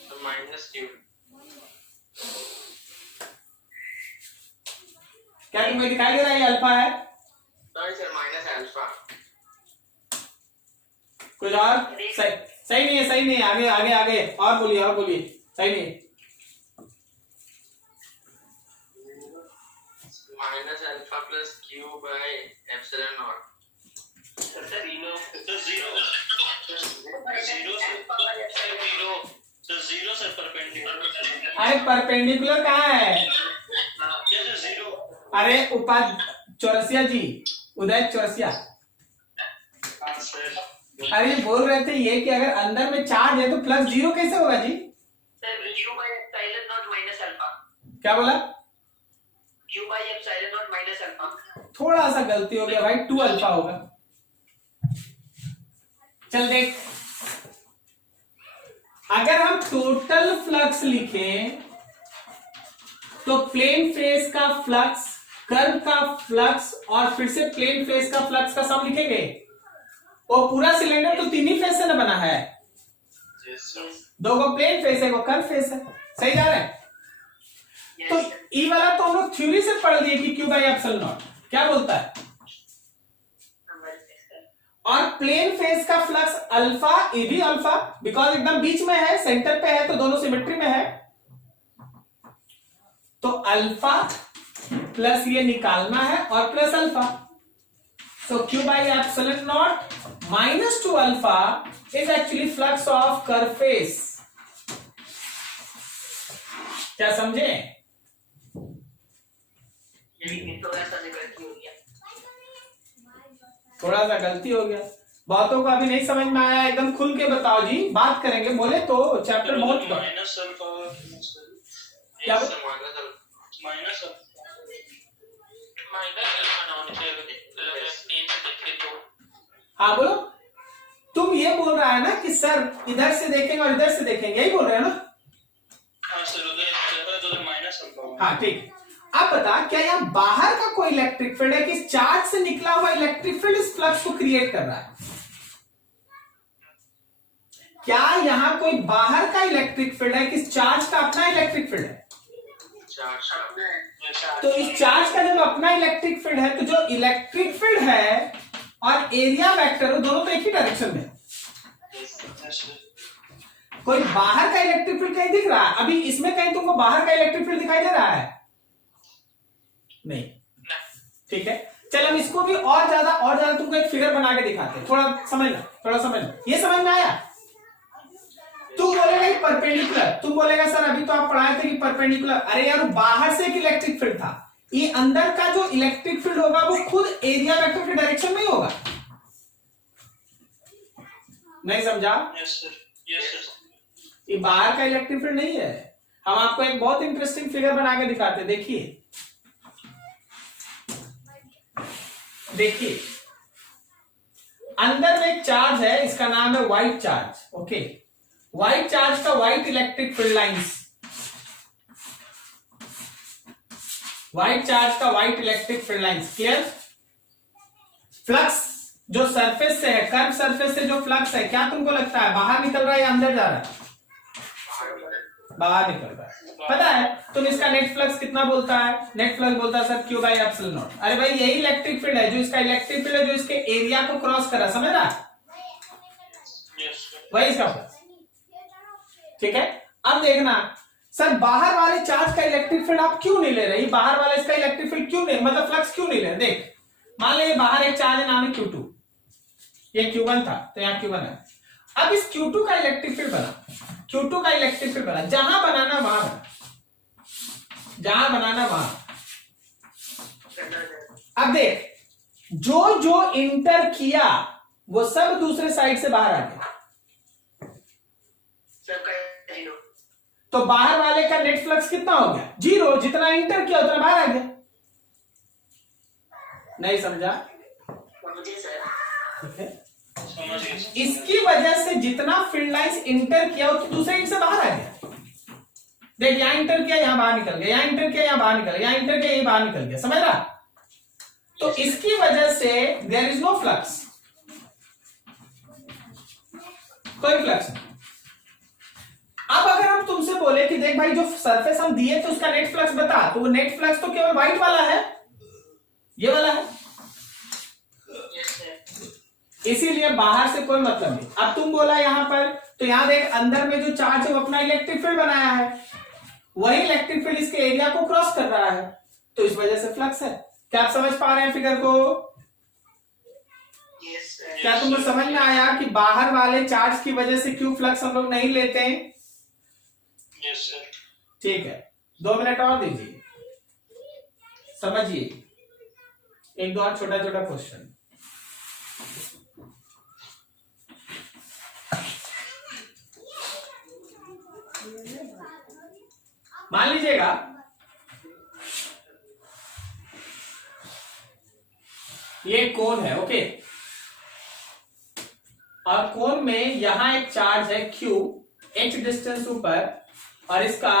So minus q. क्या तुम्हें दिखाई दे रहा है ये अल्फा है? Sorry sir, minus alpha. कुछ और सही नहीं है, सही नहीं है। आगे आगे आगे और बोलिए सही नहीं है। Minus alpha plus q by epsilon naught. Sir zero sir perpendicular. अरे परपेंडिकुलर कहाँ है? जैसे 0। अरे चौरसिया जी, उदय चौरसिया, अरे ये बोल रहे थे ये कि अगर अंदर में चार्ज है तो प्लस 0 कैसे होगा जी? Sir q/epsilon naught minus alpha। क्या बोला? q/epsilon naught minus alpha। थोड़ा सा गलती हो गया भाई, 2 अल्फा होगा। चल देख, अगर हम टोटल फ्लक्स लिखें तो प्लेन फेस का फ्लक्स, कर्व का फ्लक्स और फिर से प्लेन फेस का फ्लक्स का सम लिखेंगे। वो पूरा सिलेंडर तो 3 ही फेस से ना बना है, Yes sir. 2 को प्लेन फेस है, वो कर्व फेस है। सही जा रहा है? तो ई वाला तो हम लोग थ्योरी से पढ़ लिए कि q/epsilon क्या बोलता है, और प्लेन फेस का फ्लक्स अल्फा, ये भी अल्फा, बिकॉज एकदम बीच में है, सेंटर पे है, तो दोनों सिमेट्री में है, तो अल्फा प्लस ये निकालना है और plus alpha. So q/epsilon naught minus 2 alpha is actually flux of curve face। क्या समझे? थोड़ा सा गलती हो गया, बातों को अभी नहीं समझ में आया, एकदम खुल के बताओ जी, बात करेंगे, बोले तो चैप्टर बहुत माइनस अल्फा। क्या Yes sir, minus alpha. Minus alpha ना होने चाहिए तीन से देखे तो। हाँ बोलो। तुम ये बोल रहा है ना कि सर इधर से देखेंगे और इधर से देखेंगे, यही बोल रहे हैं ना? हाँ सर, उधर माइनस अल्फा। हाँ ठीक। अब बता, क्या यहाँ बाहर का कोई इलेक्ट्रिक फील्ड है कि इस चार्ज से निकला हुआ इलेक्ट्रिक फील्ड इस फ्लक्स को क्रिएट कर रहा है? क्या यहाँ कोई बाहर का इलेक्ट्रिक फील्ड है कि इस चार्ज का अपना इलेक्ट्रिक फील्ड है? Charge. तो इस चार्ज का जब अपना इलेक्ट्रिक फील्ड है, तो जो इलेक्ट्रिक फील्ड है और एरिया वेक्टर वो दोनों तो एक ही डायरेक्शन में। कोई बाहर का इलेक्ट्रिक फील्ड कहीं दिख रहा है? अभी इसमें कहीं तुमको बाहर का इलेक्ट्रिक फील्ड दिखाई दे रहा है? नहीं। ठीक है, चल हम इसको भी और ज्यादा तुमको एक फिगर बना के दिखाते हैं, थोड़ा समझना। ये समझ में आया? तुम बोलेगा कि परपेंडिकुलर, तुम बोलेगा सर अभी तो आप पढ़ाए थे कि परपेंडिकुलर। अरे यार, बाहर से एक इलेक्ट्रिक फील्ड था, ये अंदर का जो इलेक्ट्रिक फील्ड होगा वो खुद एरिया वेक्टर के डायरेक्शन में ही होगा। नहीं समझा? Yes sir. ये बाहर का इलेक्ट्रिक फील्ड नहीं है। हम आपको एक बहुत इंटरेस्टिंग फिगर बना के दिखाते हैं, देखिए अंदर में एक चार्ज है, इसका नाम है white charge. Okay, white charge का white electric field lines, white charge का white electric field lines, clear? Flux जो सरफेस से है, कर्व सरफेस से जो फ्लक्स है, क्या तुमको लगता है बाहर निकल रहा है या अंदर जा रहा है? बाहर निकल रहा है। पता है तुम इसका नेट फ्लक्स कितना बोलता है? नेट फ्लक्स बोलता है सर q/epsilon। अरे भाई, यही इलेक्ट्रिक फील्ड है जो इसका इलेक्ट्रिक फील्ड है, जो इसके एरिया को क्रॉस कर रहा है, समझ रहा? वही इसका फ्लक्स। ठीक है, अब देखना सर बाहर वाले चार्ज का इलेक्ट्रिक फील्ड आप क्यों नहीं ले रहे? बाहर वाले इसका इलेक्ट्रिक फील्ड क्यों नहीं, मतलब फ्लक्स क्यों नहीं ले रहे? देख, मान लीजिए बाहर एक चार्ज है, नाम है q2, ये q1 था तो यहाँ q1 है। अब इस q2 का इलेक्ट्रिक फील्ड बना, q2 का इलेक्ट्रिक फील्ड बना, जहां बनाना वहां बना, जहां बनाना वहां। अब देख, जो जो इंटर किया वो सब दूसरे साइड से बाहर आ गया, तो बाहर वाले का नेट फ्लक्स कितना हो गया? 0। जितना इंटर किया उतना बाहर आ गया। नहीं समझा? ठीक है, इसकी वजह से जितना फील्ड लाइंस इंटर किया वो दूसरे एंड से बाहर आ गया। देख, यहां इंटर किया, यहां बाहर निकल गया, यहां इंटर किया, यहां बाहर निकल गया, यहां इंटर किया, यहां बाहर निकल गया। समझ रहा? तो इसकी वजह से देयर इज नो फ्लक्स, कोई फ्लक्स नहीं। अब अगर हम तुमसे बोले कि देख भाई, जो सरफेस हम दिए तो उसका नेट फ्लक्स बता, तो वो नेट फ्लक्स तो केवल व्हाइट वाला है, ये वाला है, इसीलिए बाहर से कोई मतलब नहीं। अब तुम बोला यहां पर, तो यहां देख, अंदर में जो चार्ज है वो अपना इलेक्ट्रिक फील्ड बनाया है, वही इलेक्ट्रिक फील्ड इसके एरिया को क्रॉस कर रहा है, तो इस वजह से फ्लक्स है। क्या आप समझ पा रहे हैं फिगर को? क्या तुमको समझ में आया कि बाहर वाले चार्ज की वजह से क्यों फ्लक्स हम लोग नहीं लेते हैं? ठीक है, 2 मिनट और दीजिए, समझिए। एक दो और छोटा छोटा क्वेश्चन। मान लीजिएगा ये कोन है, ओके, और कोन में यहां एक चार्ज है Q, h डिस्टेंस ऊपर, और इसका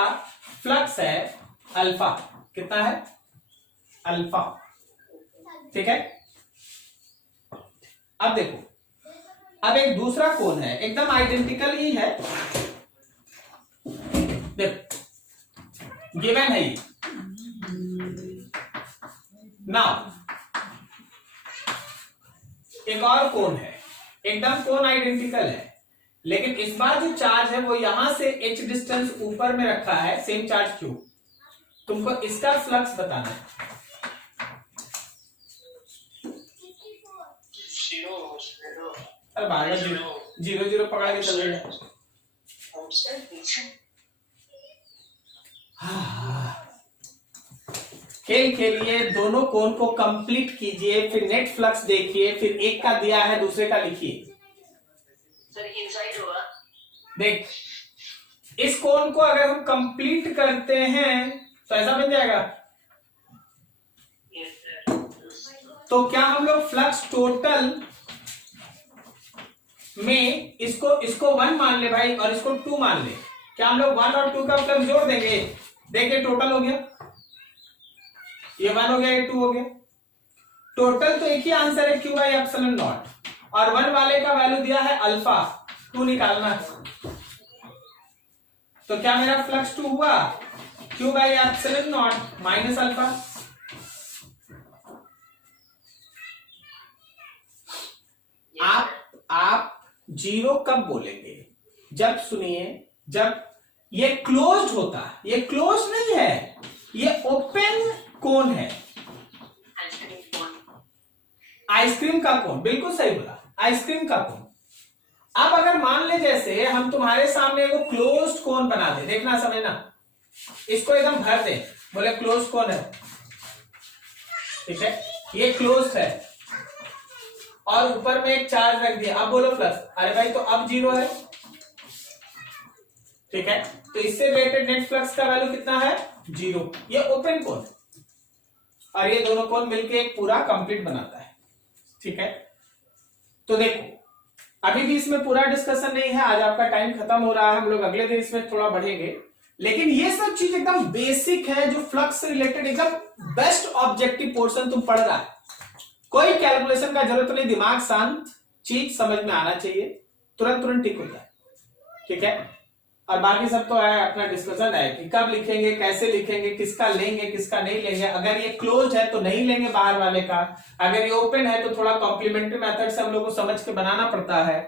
फ्लक्स है अल्फा। कितना है? अल्फा। ठीक है, अब देखो, अब एक दूसरा कोन है, एकदम आइडेंटिकल ही है, देखो गिवन है ये। नाउ एक और कोन है, एकदम कोन आइडेंटिकल है, लेकिन इस बार जो चार्ज है वो यहां से h डिस्टेंस ऊपर में रखा है, सेम चार्ज Q। तुमको इसका फ्लक्स बताना है। अरे बारह 0 पकड़ के चल रहे। खेल खेलिए, दोनों कोन को कंप्लीट कीजिए, फिर नेट फ्लक्स देखिए, फिर एक का दिया है दूसरे का लिखिए। सर इनसाइड होगा। देख, इस कोन को अगर हम कंप्लीट करते हैं तो ऐसा बन जाएगा। तो क्या हम लोग फ्लक्स टोटल में इसको 1 मान ले भाई, और इसको 2 मान ले, क्या हम लोग 1 और 2 का फ्लक्स जोड़ देंगे? देखिए टोटल हो गया, ये 1 हो गया, ये 2 हो गया, टोटल तो एक ही आंसर है, Q बाई एप्सिलॉन नॉट, और 1 वाले का वैल्यू दिया है अल्फा, 2 निकालना। तो क्या मेरा फ्लक्स 2 हुआ? Q by epsilon not minus alpha. आप 0 कब बोलेंगे? जब, सुनिए, जब ये क्लोज्ड होता है। ये क्लोज नहीं है, ये ओपन कोन है, आइसक्रीम का कोन, बिल्कुल सही बोला, आइसक्रीम का कोन। अब अगर मान ले जैसे हम तुम्हारे सामने वो क्लोज्ड कोन बना दे, देखना समझना, इसको एकदम भर दे, बोले क्लोज्ड कोन है, ठीक है, ये क्लोज्ड है, और ऊपर में एक चार्ज रख दिया, अब बोलो फ्लक्स। अरे भाई, तो अब 0 है, ठीक है, तो इससे रिलेटेड नेट फ्लक्स का वैल्यू कितना है? 0। ये ओपन कोन, और ये दोनों कोन मिलके एक पूरा कंप्लीट बनाता है, ठीक है। तो देखो, अभी भी इसमें पूरा डिस्कशन नहीं है, आज आपका टाइम खत्म हो रहा है, हम लोग अगले दिन इसमें थोड़ा बढ़ेंगे, लेकिन ये सब चीज एकदम बेसिक है, जो फ्लक्स से रिलेटेड एकदम बेस्ट ऑब्जेक्टिव पोर्शन तुम पढ़ रहा है। कोई कैलकुलेशन का जरूरत नहीं, दिमाग शांत, चीज समझ में आना चाहिए, तुरंत ठीक हो जाए, ठीक है। और बाकी सब तो है, अपना डिस्कशन है कि कब लिखेंगे, कैसे लिखेंगे, किसका लेंगे, किसका नहीं लेंगे। अगर ये क्लोज है तो नहीं लेंगे बाहर वाले का, अगर ये ओपन है तो थोड़ा कॉम्प्लीमेंट्री मेथड से हम लोग को समझ के बनाना पड़ता है,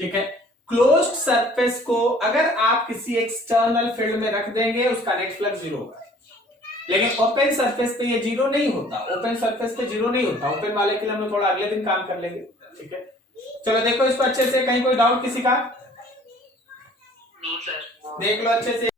ठीक है। क्लोज्ड सरफेस को अगर आप किसी एक्सटर्नल फील्ड में रख देंगे, उसका नेट फ्लक्स 0 होगा, लेकिन ओपन सरफेस पे ये 0 नहीं होता, ओपन सरफेस पे 0 नहीं होता। ओपन वाले के लिए हम लोग थोड़ा अगले दिन काम कर लेंगे, ठीक है। चलो देखो इसको अच्छे से, कहीं कोई डाउट किसी का? देख लो अच्छे से।